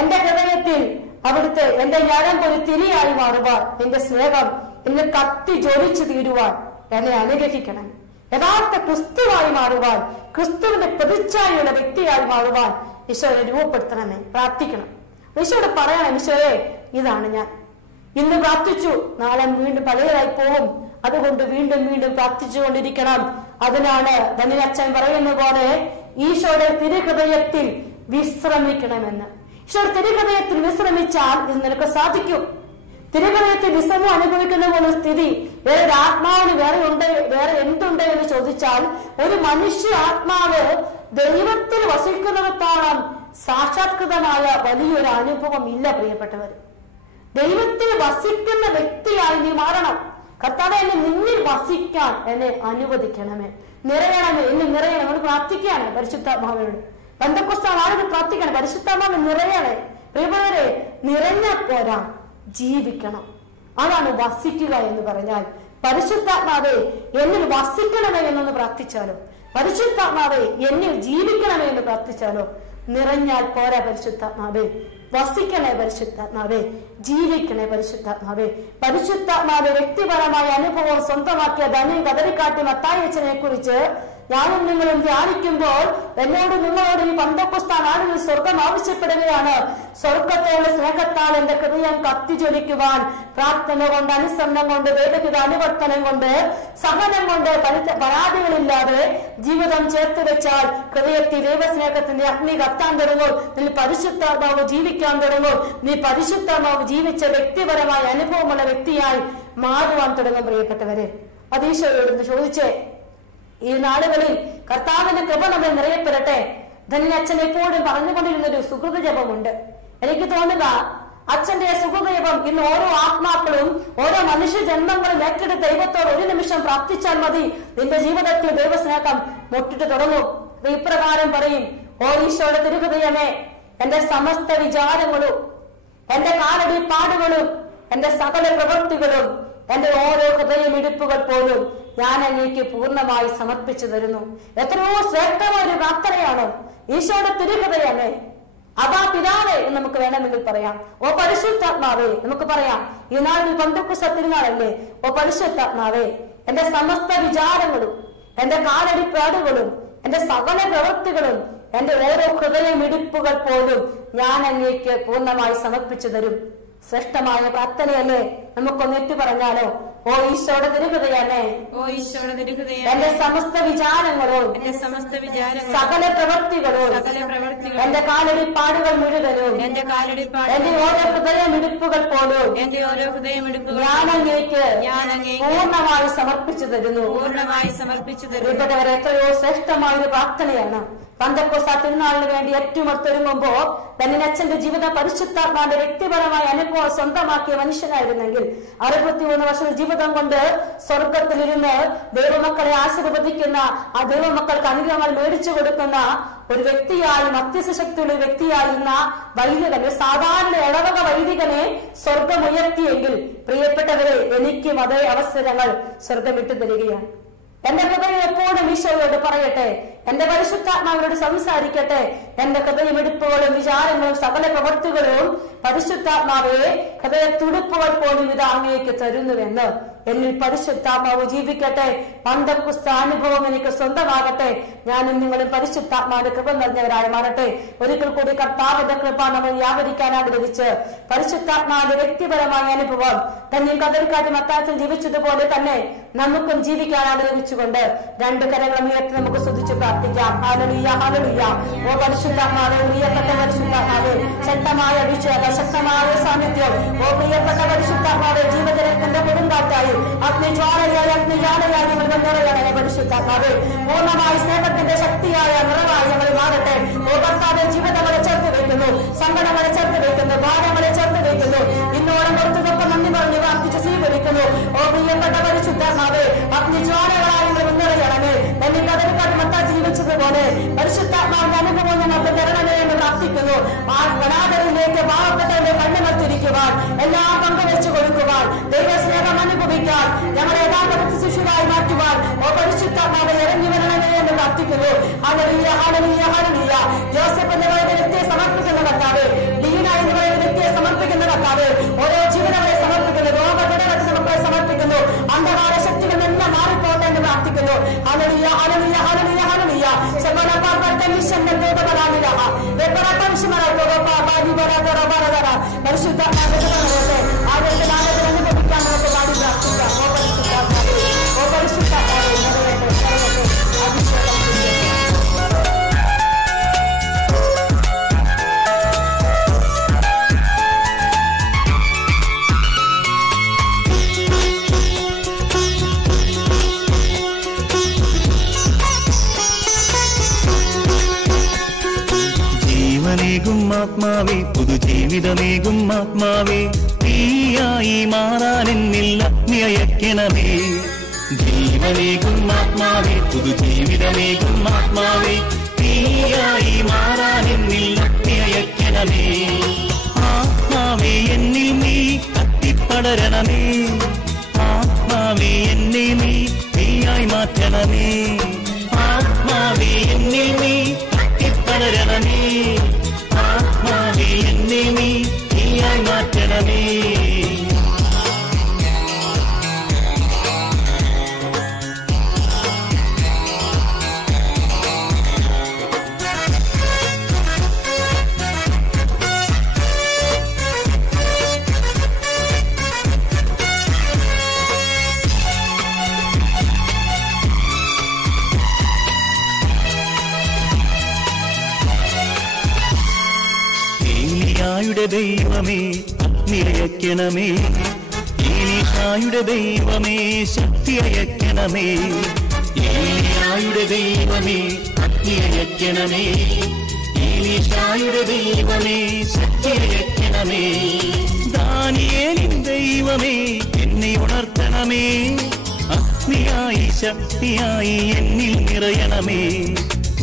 എന്റെ ഹൃദയത്തിൽ അവിടുത്തെ എന്റെ ഞരമ്പ് ഒരു തിരിയായി മാറുവാൻ, എന്റെ സ്നേഹം എന്നെ കത്തി ജ്വലിച്ചു തീരുവാൻ എന്നെ അനുഗ്രഹിക്കണം. യഥാർത്ഥ ക്രിസ്തുവായി മാറുവാൻ, ക്രിസ്തുവിന്റെ പ്രതിച്ഛായുള്ള വ്യക്തിയായി മാറുവാൻ ഈശോയെ രൂപപ്പെടുത്തണമേ. പ്രാർത്ഥിക്കണം. ഈശോയോട് പറയണം: ഈശോയെ, ഇതാണ് ഞാൻ. ഇന്ന് പ്രാർത്ഥിച്ചു, നാളെ വീണ്ടും പഴയതായി പോകും. അതുകൊണ്ട് വീണ്ടും വീണ്ടും പ്രാർത്ഥിച്ചുകൊണ്ടിരിക്കണം. അതിനാണ് ധന്യൻ അച്ഛൻ പറയുന്ന പോലെ ഈശോയുടെ തിരുഹൃദയത്തിൽ വിശ്രമിക്കണമെന്ന്. ഈശോയുടെ തിരുഹൃദയത്തിൽ വിശ്രമിച്ചാൽ ഇത് നിനക്ക് സാധിക്കും. തിരുഹൃദയത്തിൽ വിശ്രമം അനുഭവിക്കുന്ന പോലെ സ്ഥിതി വേറെ ആത്മാവിന് വേറെ എന്തുണ്ട് എന്ന് ചോദിച്ചാൽ, ഒരു മനുഷ്യ ആത്മാവ് ദൈവത്തിൽ വസിക്കുന്നിടത്തോളം സാക്ഷാത്കൃതമായ വലിയൊരു അനുഭവം ഇല്ല പ്രിയപ്പെട്ടവർ. ദൈവത്തിൽ വസിക്കുന്ന വ്യക്തിയായി നീ മാറണം. കർത്താവേ, എന്നെ നിന്നിൽ വസിക്കാൻ എന്നെ അനുവദിക്കണമേ, നിറയണമേ, എന്നെ നിറയണം. നമ്മൾ പ്രാർത്ഥിക്കുകയാണ് പരിശുദ്ധാത്മാവിനോട്. പെന്തക്കോസ്ത് ആളുകൾ പ്രാർത്ഥിക്കണം, പരിശുദ്ധാത്മാവ് നിറയണേ. പ്രിയപ്പെട്ടവരെ, നിറഞ്ഞാൽ പോരാ, ജീവിക്കണം. അതാണ് വസിക്കുക എന്ന് പറഞ്ഞാൽ. പരിശുദ്ധാത്മാവേ എന്നിൽ വസിക്കണമേ എന്നൊന്ന് പ്രാർത്ഥിച്ചാലോ, പരിശുദ്ധാത്മാവേ എന്നിൽ ജീവിക്കണമേ എന്ന് പ്രാർത്ഥിച്ചാലോ. നിറഞ്ഞാൽ പോരാ പരിശുദ്ധാത്മാവേ, വസിക്കണേ പരിശുദ്ധാത്മാവേ, ജീവിക്കണേ പരിശുദ്ധാത്മാവേ. പരിശുദ്ധാത്മാവെ വ്യക്തിപരമായ അനുഭവം സ്വന്തമാക്കിയ ധന്യൻ കദരിക്കാട്ടി മത്തായിയച്ചനെ കുറിച്ച് ഞാനും നിങ്ങളും ധ്യാനിക്കുമ്പോൾ എന്നോട് നിങ്ങളോട് ഈ പെന്തക്കോസ്ത് നാളിൽ സ്വർഗം ആവശ്യപ്പെടുകയാണ്. സ്വർഗത്തോട് സ്നേഹത്താൽ എന്റെ ഹൃദയം കത്തിജ്വലിക്കുവാൻ പ്രാർത്ഥന കൊണ്ട്, അനുസരണം കൊണ്ട്, വേദഗീത അനുവർത്തനം കൊണ്ട്, സഹനം കൊണ്ട്, പരാതികളില്ലാതെ ജീവിതം ചേർത്ത് വെച്ചാൽ ഹൃദയത്തിൽ ദൈവസ്നേഹത്തിന്റെ അഗ്നി കത്താൻ തുടങ്ങും. നീ പരിശുദ്ധാത്മാവ് ജീവിക്കാൻ തുടങ്ങും. നീ പരിശുദ്ധാത്മാവ് ജീവിച്ച വ്യക്തിപരമായ അനുഭവമുള്ള വ്യക്തിയായി മാറുവാൻ തുടങ്ങും. പ്രിയപ്പെട്ടവരെ, അതീശോയോട് ചോദിച്ചേ, ഈ നാളുകളിൽ കർത്താവിന്റെ കൃപ നമ്മൾ നിറയപ്പെടട്ടെ. ധന്യൻ എപ്പോഴും പറഞ്ഞുകൊണ്ടിരുന്നൊരു സുഹൃത ജപമുണ്ട്. എനിക്ക് തോന്നുക അച്ഛന്റെ സുഹൃത ജപം ഇന്ന് ഓരോ ആത്മാക്കളും ഓരോ മനുഷ്യ ജന്മങ്ങളും ഏറ്റെടുത്ത് ദൈവത്തോട് ഒരു നിമിഷം പ്രാർത്ഥിച്ചാൽ മതി. നിന്റെ ജീവിതത്തിൽ ദൈവസ്നേഹം മുട്ടിട്ട് തുടങ്ങും. ഇപ്രകാരം പറയും: ഓ ഈശോയുടെ തിരുഹൃദയമേ, എന്റെ സമസ്ത വിചാരങ്ങളും, എന്റെ കാലടി പാടുകളും, എന്റെ സകല പ്രവൃത്തികളും, എന്റെ ഓരോ ഹൃദയമിടിപ്പുകൾ പോലും ഞാൻ അങ്ങേക്ക് പൂർണ്ണമായി സമർപ്പിച്ചു തരുന്നു. എത്രയോ ശ്രേഷ്ഠമായ ഒരു പ്രാർത്ഥനയാണ്. ഈശോയുടെ തിരുഹൃദയമേ, അതാ പിതാവേ എന്ന് നമുക്ക് വേണമെങ്കിൽ പറയാം. ഓ പരിശുദ്ധാത്മാവേ നമുക്ക് പറയാം. ഈ നാളിൽ പെന്തക്കോസ്ത് തിരുനാളല്ലേ. ഓ പരിശുദ്ധാത്മാവേ, എന്റെ സമസ്ത വിചാരങ്ങളും, എന്റെ കാലടിപ്പാടുകളും, എന്റെ സകല പ്രവൃത്തികളും, എന്റെ ഓരോ ഹൃദയമിടിപ്പുകൾ പോലും ഞാൻ അങ്ങേക്ക് പൂർണ്ണമായി സമർപ്പിച്ചു തരും. ശ്രേഷ്ഠമായ പ്രാർത്ഥനയല്ലേ? നമുക്കൊന്ന് ഏറ്റു പറഞ്ഞാലോ? ഓ ഈശോയുടെ തിരുഹൃദയമേ, ഓ ഈശോയുടെ തിരുഹൃദയമേ, എന്റെ സമസ്ത വിചാരങ്ങളും, എന്റെ സമസ്ത വിചാരങ്ങളും, സകല പ്രവൃത്തികളും, എന്റെ കാലടിപ്പാടുകൾ മുഴുവനും, എന്റെ കാലടിപ്പാട്, എന്റെ ഓരോ ഹൃദയമിടിപ്പുകൾ പോലും, എന്റെ ഓരോ ഹൃദയമിടിപ്പുകൾ ഞാൻ അങ്ങേക്ക് പൂർണ്ണമായി സമർപ്പിച്ചു തരുന്നു. പൂർണ്ണമായി സമർപ്പിച്ചു തരുന്നു. ഇവരുടെ എത്രയോ ശ്രേഷ്ഠമായ ഒരു പ്രാർത്ഥനയാണ്. പെന്തക്കോസ്ത് തിരുനാളിന് വേണ്ടി ഏറ്റവും അടുത്തൊരുങ്ങുമ്പോ തന്നെ അച്ഛന്റെ ജീവിതം പരിശുദ്ധാത്മാവിന്റെ വ്യക്തിപരമായ അനുഭവം സ്വന്തമാക്കിയ മനുഷ്യനായിരുന്നെങ്കിൽ 63 വർഷത്തെ ജീവിതം കൊണ്ട് സ്വർഗത്തിലിരുന്ന് ദൈവമക്കളെ ആശീർവദിക്കുന്ന, ആ ദൈവമക്കൾക്ക് അനുഗ്രഹങ്ങൾ മേടിച്ചു കൊടുക്കുന്ന ഒരു വ്യക്തിയായി, മധ്യസ്ഥ ശക്തിയുള്ള ഒരു വ്യക്തിയായിരുന്ന വൈദികന്, സാധാരണ ഇടവക വൈദികനെ സ്വർഗമുയർത്തിയെങ്കിൽ പ്രിയപ്പെട്ടവരെ, എനിക്കും അതേ അവസരങ്ങൾ സ്വർഗം വിട്ടു തരികയാണ്. എന്റെ ഹൃദയം എപ്പോഴും ഈശോയോട് പറയട്ടെ, എന്റെ പരിശുദ്ധാത്മാവിനോട് സംസാരിക്കട്ടെ. എന്റെ ഹൃദയമിടിപ്പുകളും വിചാരങ്ങളും സകല പ്രവൃത്തികളും പരിശുദ്ധാത്മാവെ ഹൃദയ തുടിപ്പുകൾ പോലും ഇത് അങ്ങേക്ക് തരുന്നുവെന്ന് എന്നിൽ പരിശുദ്ധാത്മാവ് ജീവിക്കട്ടെ. പെന്തക്കോസ്ത് അനുഭവം എനിക്ക് സ്വന്തമാകട്ടെ. ഞാനും നിങ്ങളും പരിശുദ്ധാത്മാവിന്റെ കൃപ നിറഞ്ഞവരായി മാറട്ടെ. ഒരിക്കൽ കൂടി കർത്താവിന്റെ കൃപ നമ്മൾ വ്യാപരിക്കാൻ ആഗ്രഹിച്ച് പരിശുദ്ധാത്മാവിന്റെ വ്യക്തിപരമായ അനുഭവം തന്നെ കദരിക്കാട്ടി മത്തായിയിൽ ജീവിച്ചതുപോലെ തന്നെ നമുക്കും ജീവിക്കാൻ ആഗ്രഹിച്ചുകൊണ്ട് 2 കരങ്ങളും ഉയർത്തി നമുക്ക് സ്തുതിച്ച് പ്രാർത്ഥിക്കാം. Hallelujah, hallelujah. ഓ പരിശുദ്ധാത്മാവേ, പ്രിയപ്പെട്ട പരിശുദ്ധാത്മാവേ, ശക്തമായ അഭിഷേകം, ശക്തമായ സാന്നിധ്യം, ഓ പ്രിയപ്പെട്ട പരിശുദ്ധാത്മാവേ, ജീവജലത്തിന്റെ കൊടുങ്കാറ്റായി അഗ്നിജ്വാലയായി നിങ്ങൾ നിറയണമേ പരിശുദ്ധാത്മാവേ. പൂർണ്ണമായി സ്നേഹത്തിന്റെ ശക്തിയായ നിറവായി ഞങ്ങൾ മാറട്ടെ. ഓ കർത്താവേ, ജീവിതങ്ങളെ ചേർത്ത് വയ്ക്കുന്നു, സങ്കടങ്ങളെ ചേർത്ത് വയ്ക്കുന്നു, ഭാരങ്ങളെ ചേർത്ത് വയ്ക്കുന്നു. ഇന്നോളം ഓർത്തതൊപ്പം നന്ദി പറഞ്ഞു പ്രാർത്ഥിച്ച് സ്വീകരിക്കുന്നു. ഓ പ്രിയപ്പെട്ട പരിശുദ്ധാത്മാവേ, അഗ്നിജ്വാലകളായി നിങ്ങൾ നിറയണമേ. എന്നെ കദരിക്കാട്ടി മത്തായി ജീവിച്ചതുപോലെ പരിശുദ്ധാത്മാവിന്റെ അനുഭവം ഞങ്ങൾക്ക് തരണമേ എന്ന് പ്രാർത്ഥിക്കുന്നു. ആ അനാഥരിലേക്ക് പാവപ്പെട്ടവരുടെ കണ്ണുകൾ തിരിക്കുവാൻ, എല്ലാം പങ്കുവെച്ചു കൊടുക്കുവാൻ, ദൈവസ്നേഹം അനുഭവിക്കാൻ, ഞങ്ങളെ യഥാർത്ഥ ശിശുവായി മാറ്റുവാൻ ഓ പരിശുദ്ധാത്മാവേ ഇറങ്ങി വരണമേ എന്ന് പ്രാർത്ഥിക്കുന്നു. Hallelujah, hallelujah, hallelujah. ജോസഫ് എന്ന് പറയുന്ന വ്യക്തിയെ സമർപ്പിക്കുന്ന കർത്താവേ, ലീന എന്ന് പറയുന്ന വ്യക്തിയെ സമർപ്പിക്കുന്ന കർത്താവേ, ഓരോ ജീവിതങ്ങളെ സമർപ്പിക്കുന്നു, രോഗപീഠകത്തിന് മക്കളെ സമർപ്പിക്കുന്നു, അന്ധകാര ശക്തികൾ എല്ലാം മാറിപ്പോട്ടെ എന്ന് പ്രാർത്ഥിക്കുന്നു. Hallelujah, hallelujah, hallelujah, hallelujah. പരിശുദ്ധാത്മാവിനെ അനുഭവിക്കാൻ നമുക്ക് പാടി പ്രാർത്ഥിക്കാം. ഓ പരിശുദ്ധാത്മാവേ, ഓ പരിശുദ്ധാത്മാവേ, ജീവനേകും ആത്മാവേ പുതുജീവിതമേകും ആത്മാവേ തീയായി മാറാൻ എന്നിൽ അഗ്നി അയക്കണമേ ജീവനേകും ആത്മാവേ പുതുജീവിതമേകും ആത്മാവേ തീയായി മാറാൻ എന്നിൽ അഗ്നി അയക്കണമേ ആത്മാവേ എന്നിൽ നീ കത്തിപ്പടരണമേ ആത്മാവേ എന്നെ നീ തീയായി മാറ്റണമേ ആത്മാവേ എന്നിൽ നീ കത്തിപ്പടരണമേ ആത്മാവേ എന്നെ നീ തീയായി മാറ്റണമേ യുടെ ദൈവമേ അഗ്നി അയക്കണമേ ഏലീശായുടെ ദൈവമേ ശക്തി അയക്കണമേ ഏലിയായുടെ ദൈവമേ അഗ്നി അയക്കണമേ ഏലീശായുടെ ദൈവമേ ശക്തി അയക്കണമേ ദാനിയേലിൻ ദൈവമേ എന്നെ ഉണർത്തണമേ അഗ്നിയായി ശക്തിയായി എന്നിൽ നിറയണമേ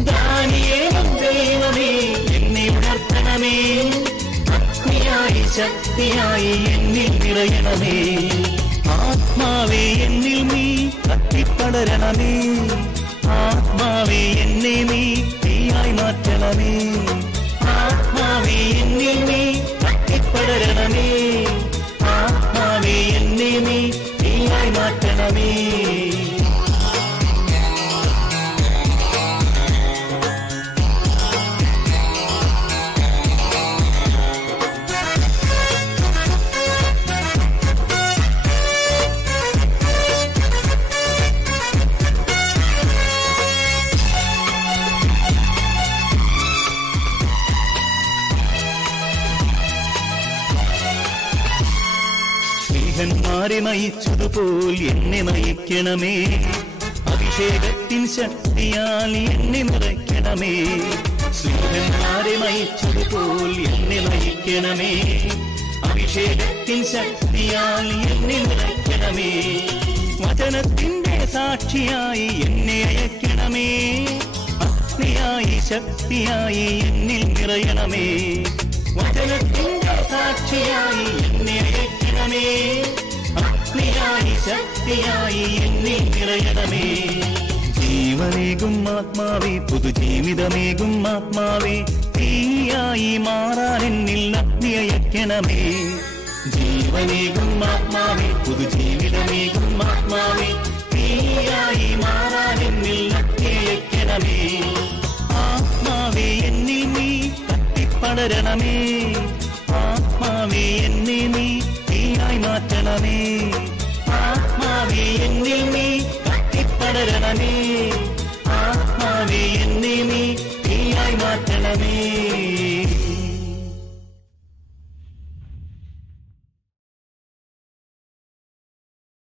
ദാനിയേലിൻ ദൈവമേ എന്നെ ഉണർത്തണമേ അഗ്നിയായി ശക്തിയായി എന്നിൽ നിറയണമേ ആത്മാവേ എന്നിൽ നീ കത്തിപ്പടരണമേ ആത്മാവേ എന്നെ നീ തീയായി മാറ്റണമേ ആത്മാവേ എന്നിൽ നീ കത്തിപ്പടരണമേ ആത്മാവേ എന്നെ നീ തീയായി മാറ്റണമേ സ്നേഹന്മാരെ നയിച്ചതുപോൽ എന്നെ നയിക്കണമേ അഭിഷേകത്തിൻ ശക്തിയാൽ എന്നെ നിറയ്ക്കണമേ സ്നേഹന്മാരെ നയിച്ചതുപോൽ എന്നെ നയിക്കണമേ അഭിഷേകത്തിൻ ശക്തിയാൽ എന്നെ നിറയ്ക്കണമേ വചനത്തിന്റെ സാക്ഷിയായി എന്നെ അയക്കണമേ അഗ്നിയായി ശക്തിയായി എന്നിൽ നിറയണമേ വചനത്തിന്റെ സാക്ഷിയായി എന്നെ അയക്കണമേ അഗ്നിയായി ശക്തിയായി എന്നിൽ നിറയണമേ ജീവനേകും ആത്മാവേ പുതുജീവിതമേകും ആത്മാവേ തീയായി മാറാൻ എന്നിൽ അഗ്നി അയക്കണമേ ജീവനേകും ആത്മാവേ പുതുജീവിതമേകും ആത്മാവേ തീയായി മാറാൻ എന്നിൽ അഗ്നി അയക്കണമേ ആത്മാവേ എന്നിൽ നീ കത്തിപ്പടരണമേ ആത്മാവേ എന്നെ നീ തീയായി മാറ്റണമേ ആത്മാവേ എന്നിൽ നീ കത്തിപ്പടരണമേ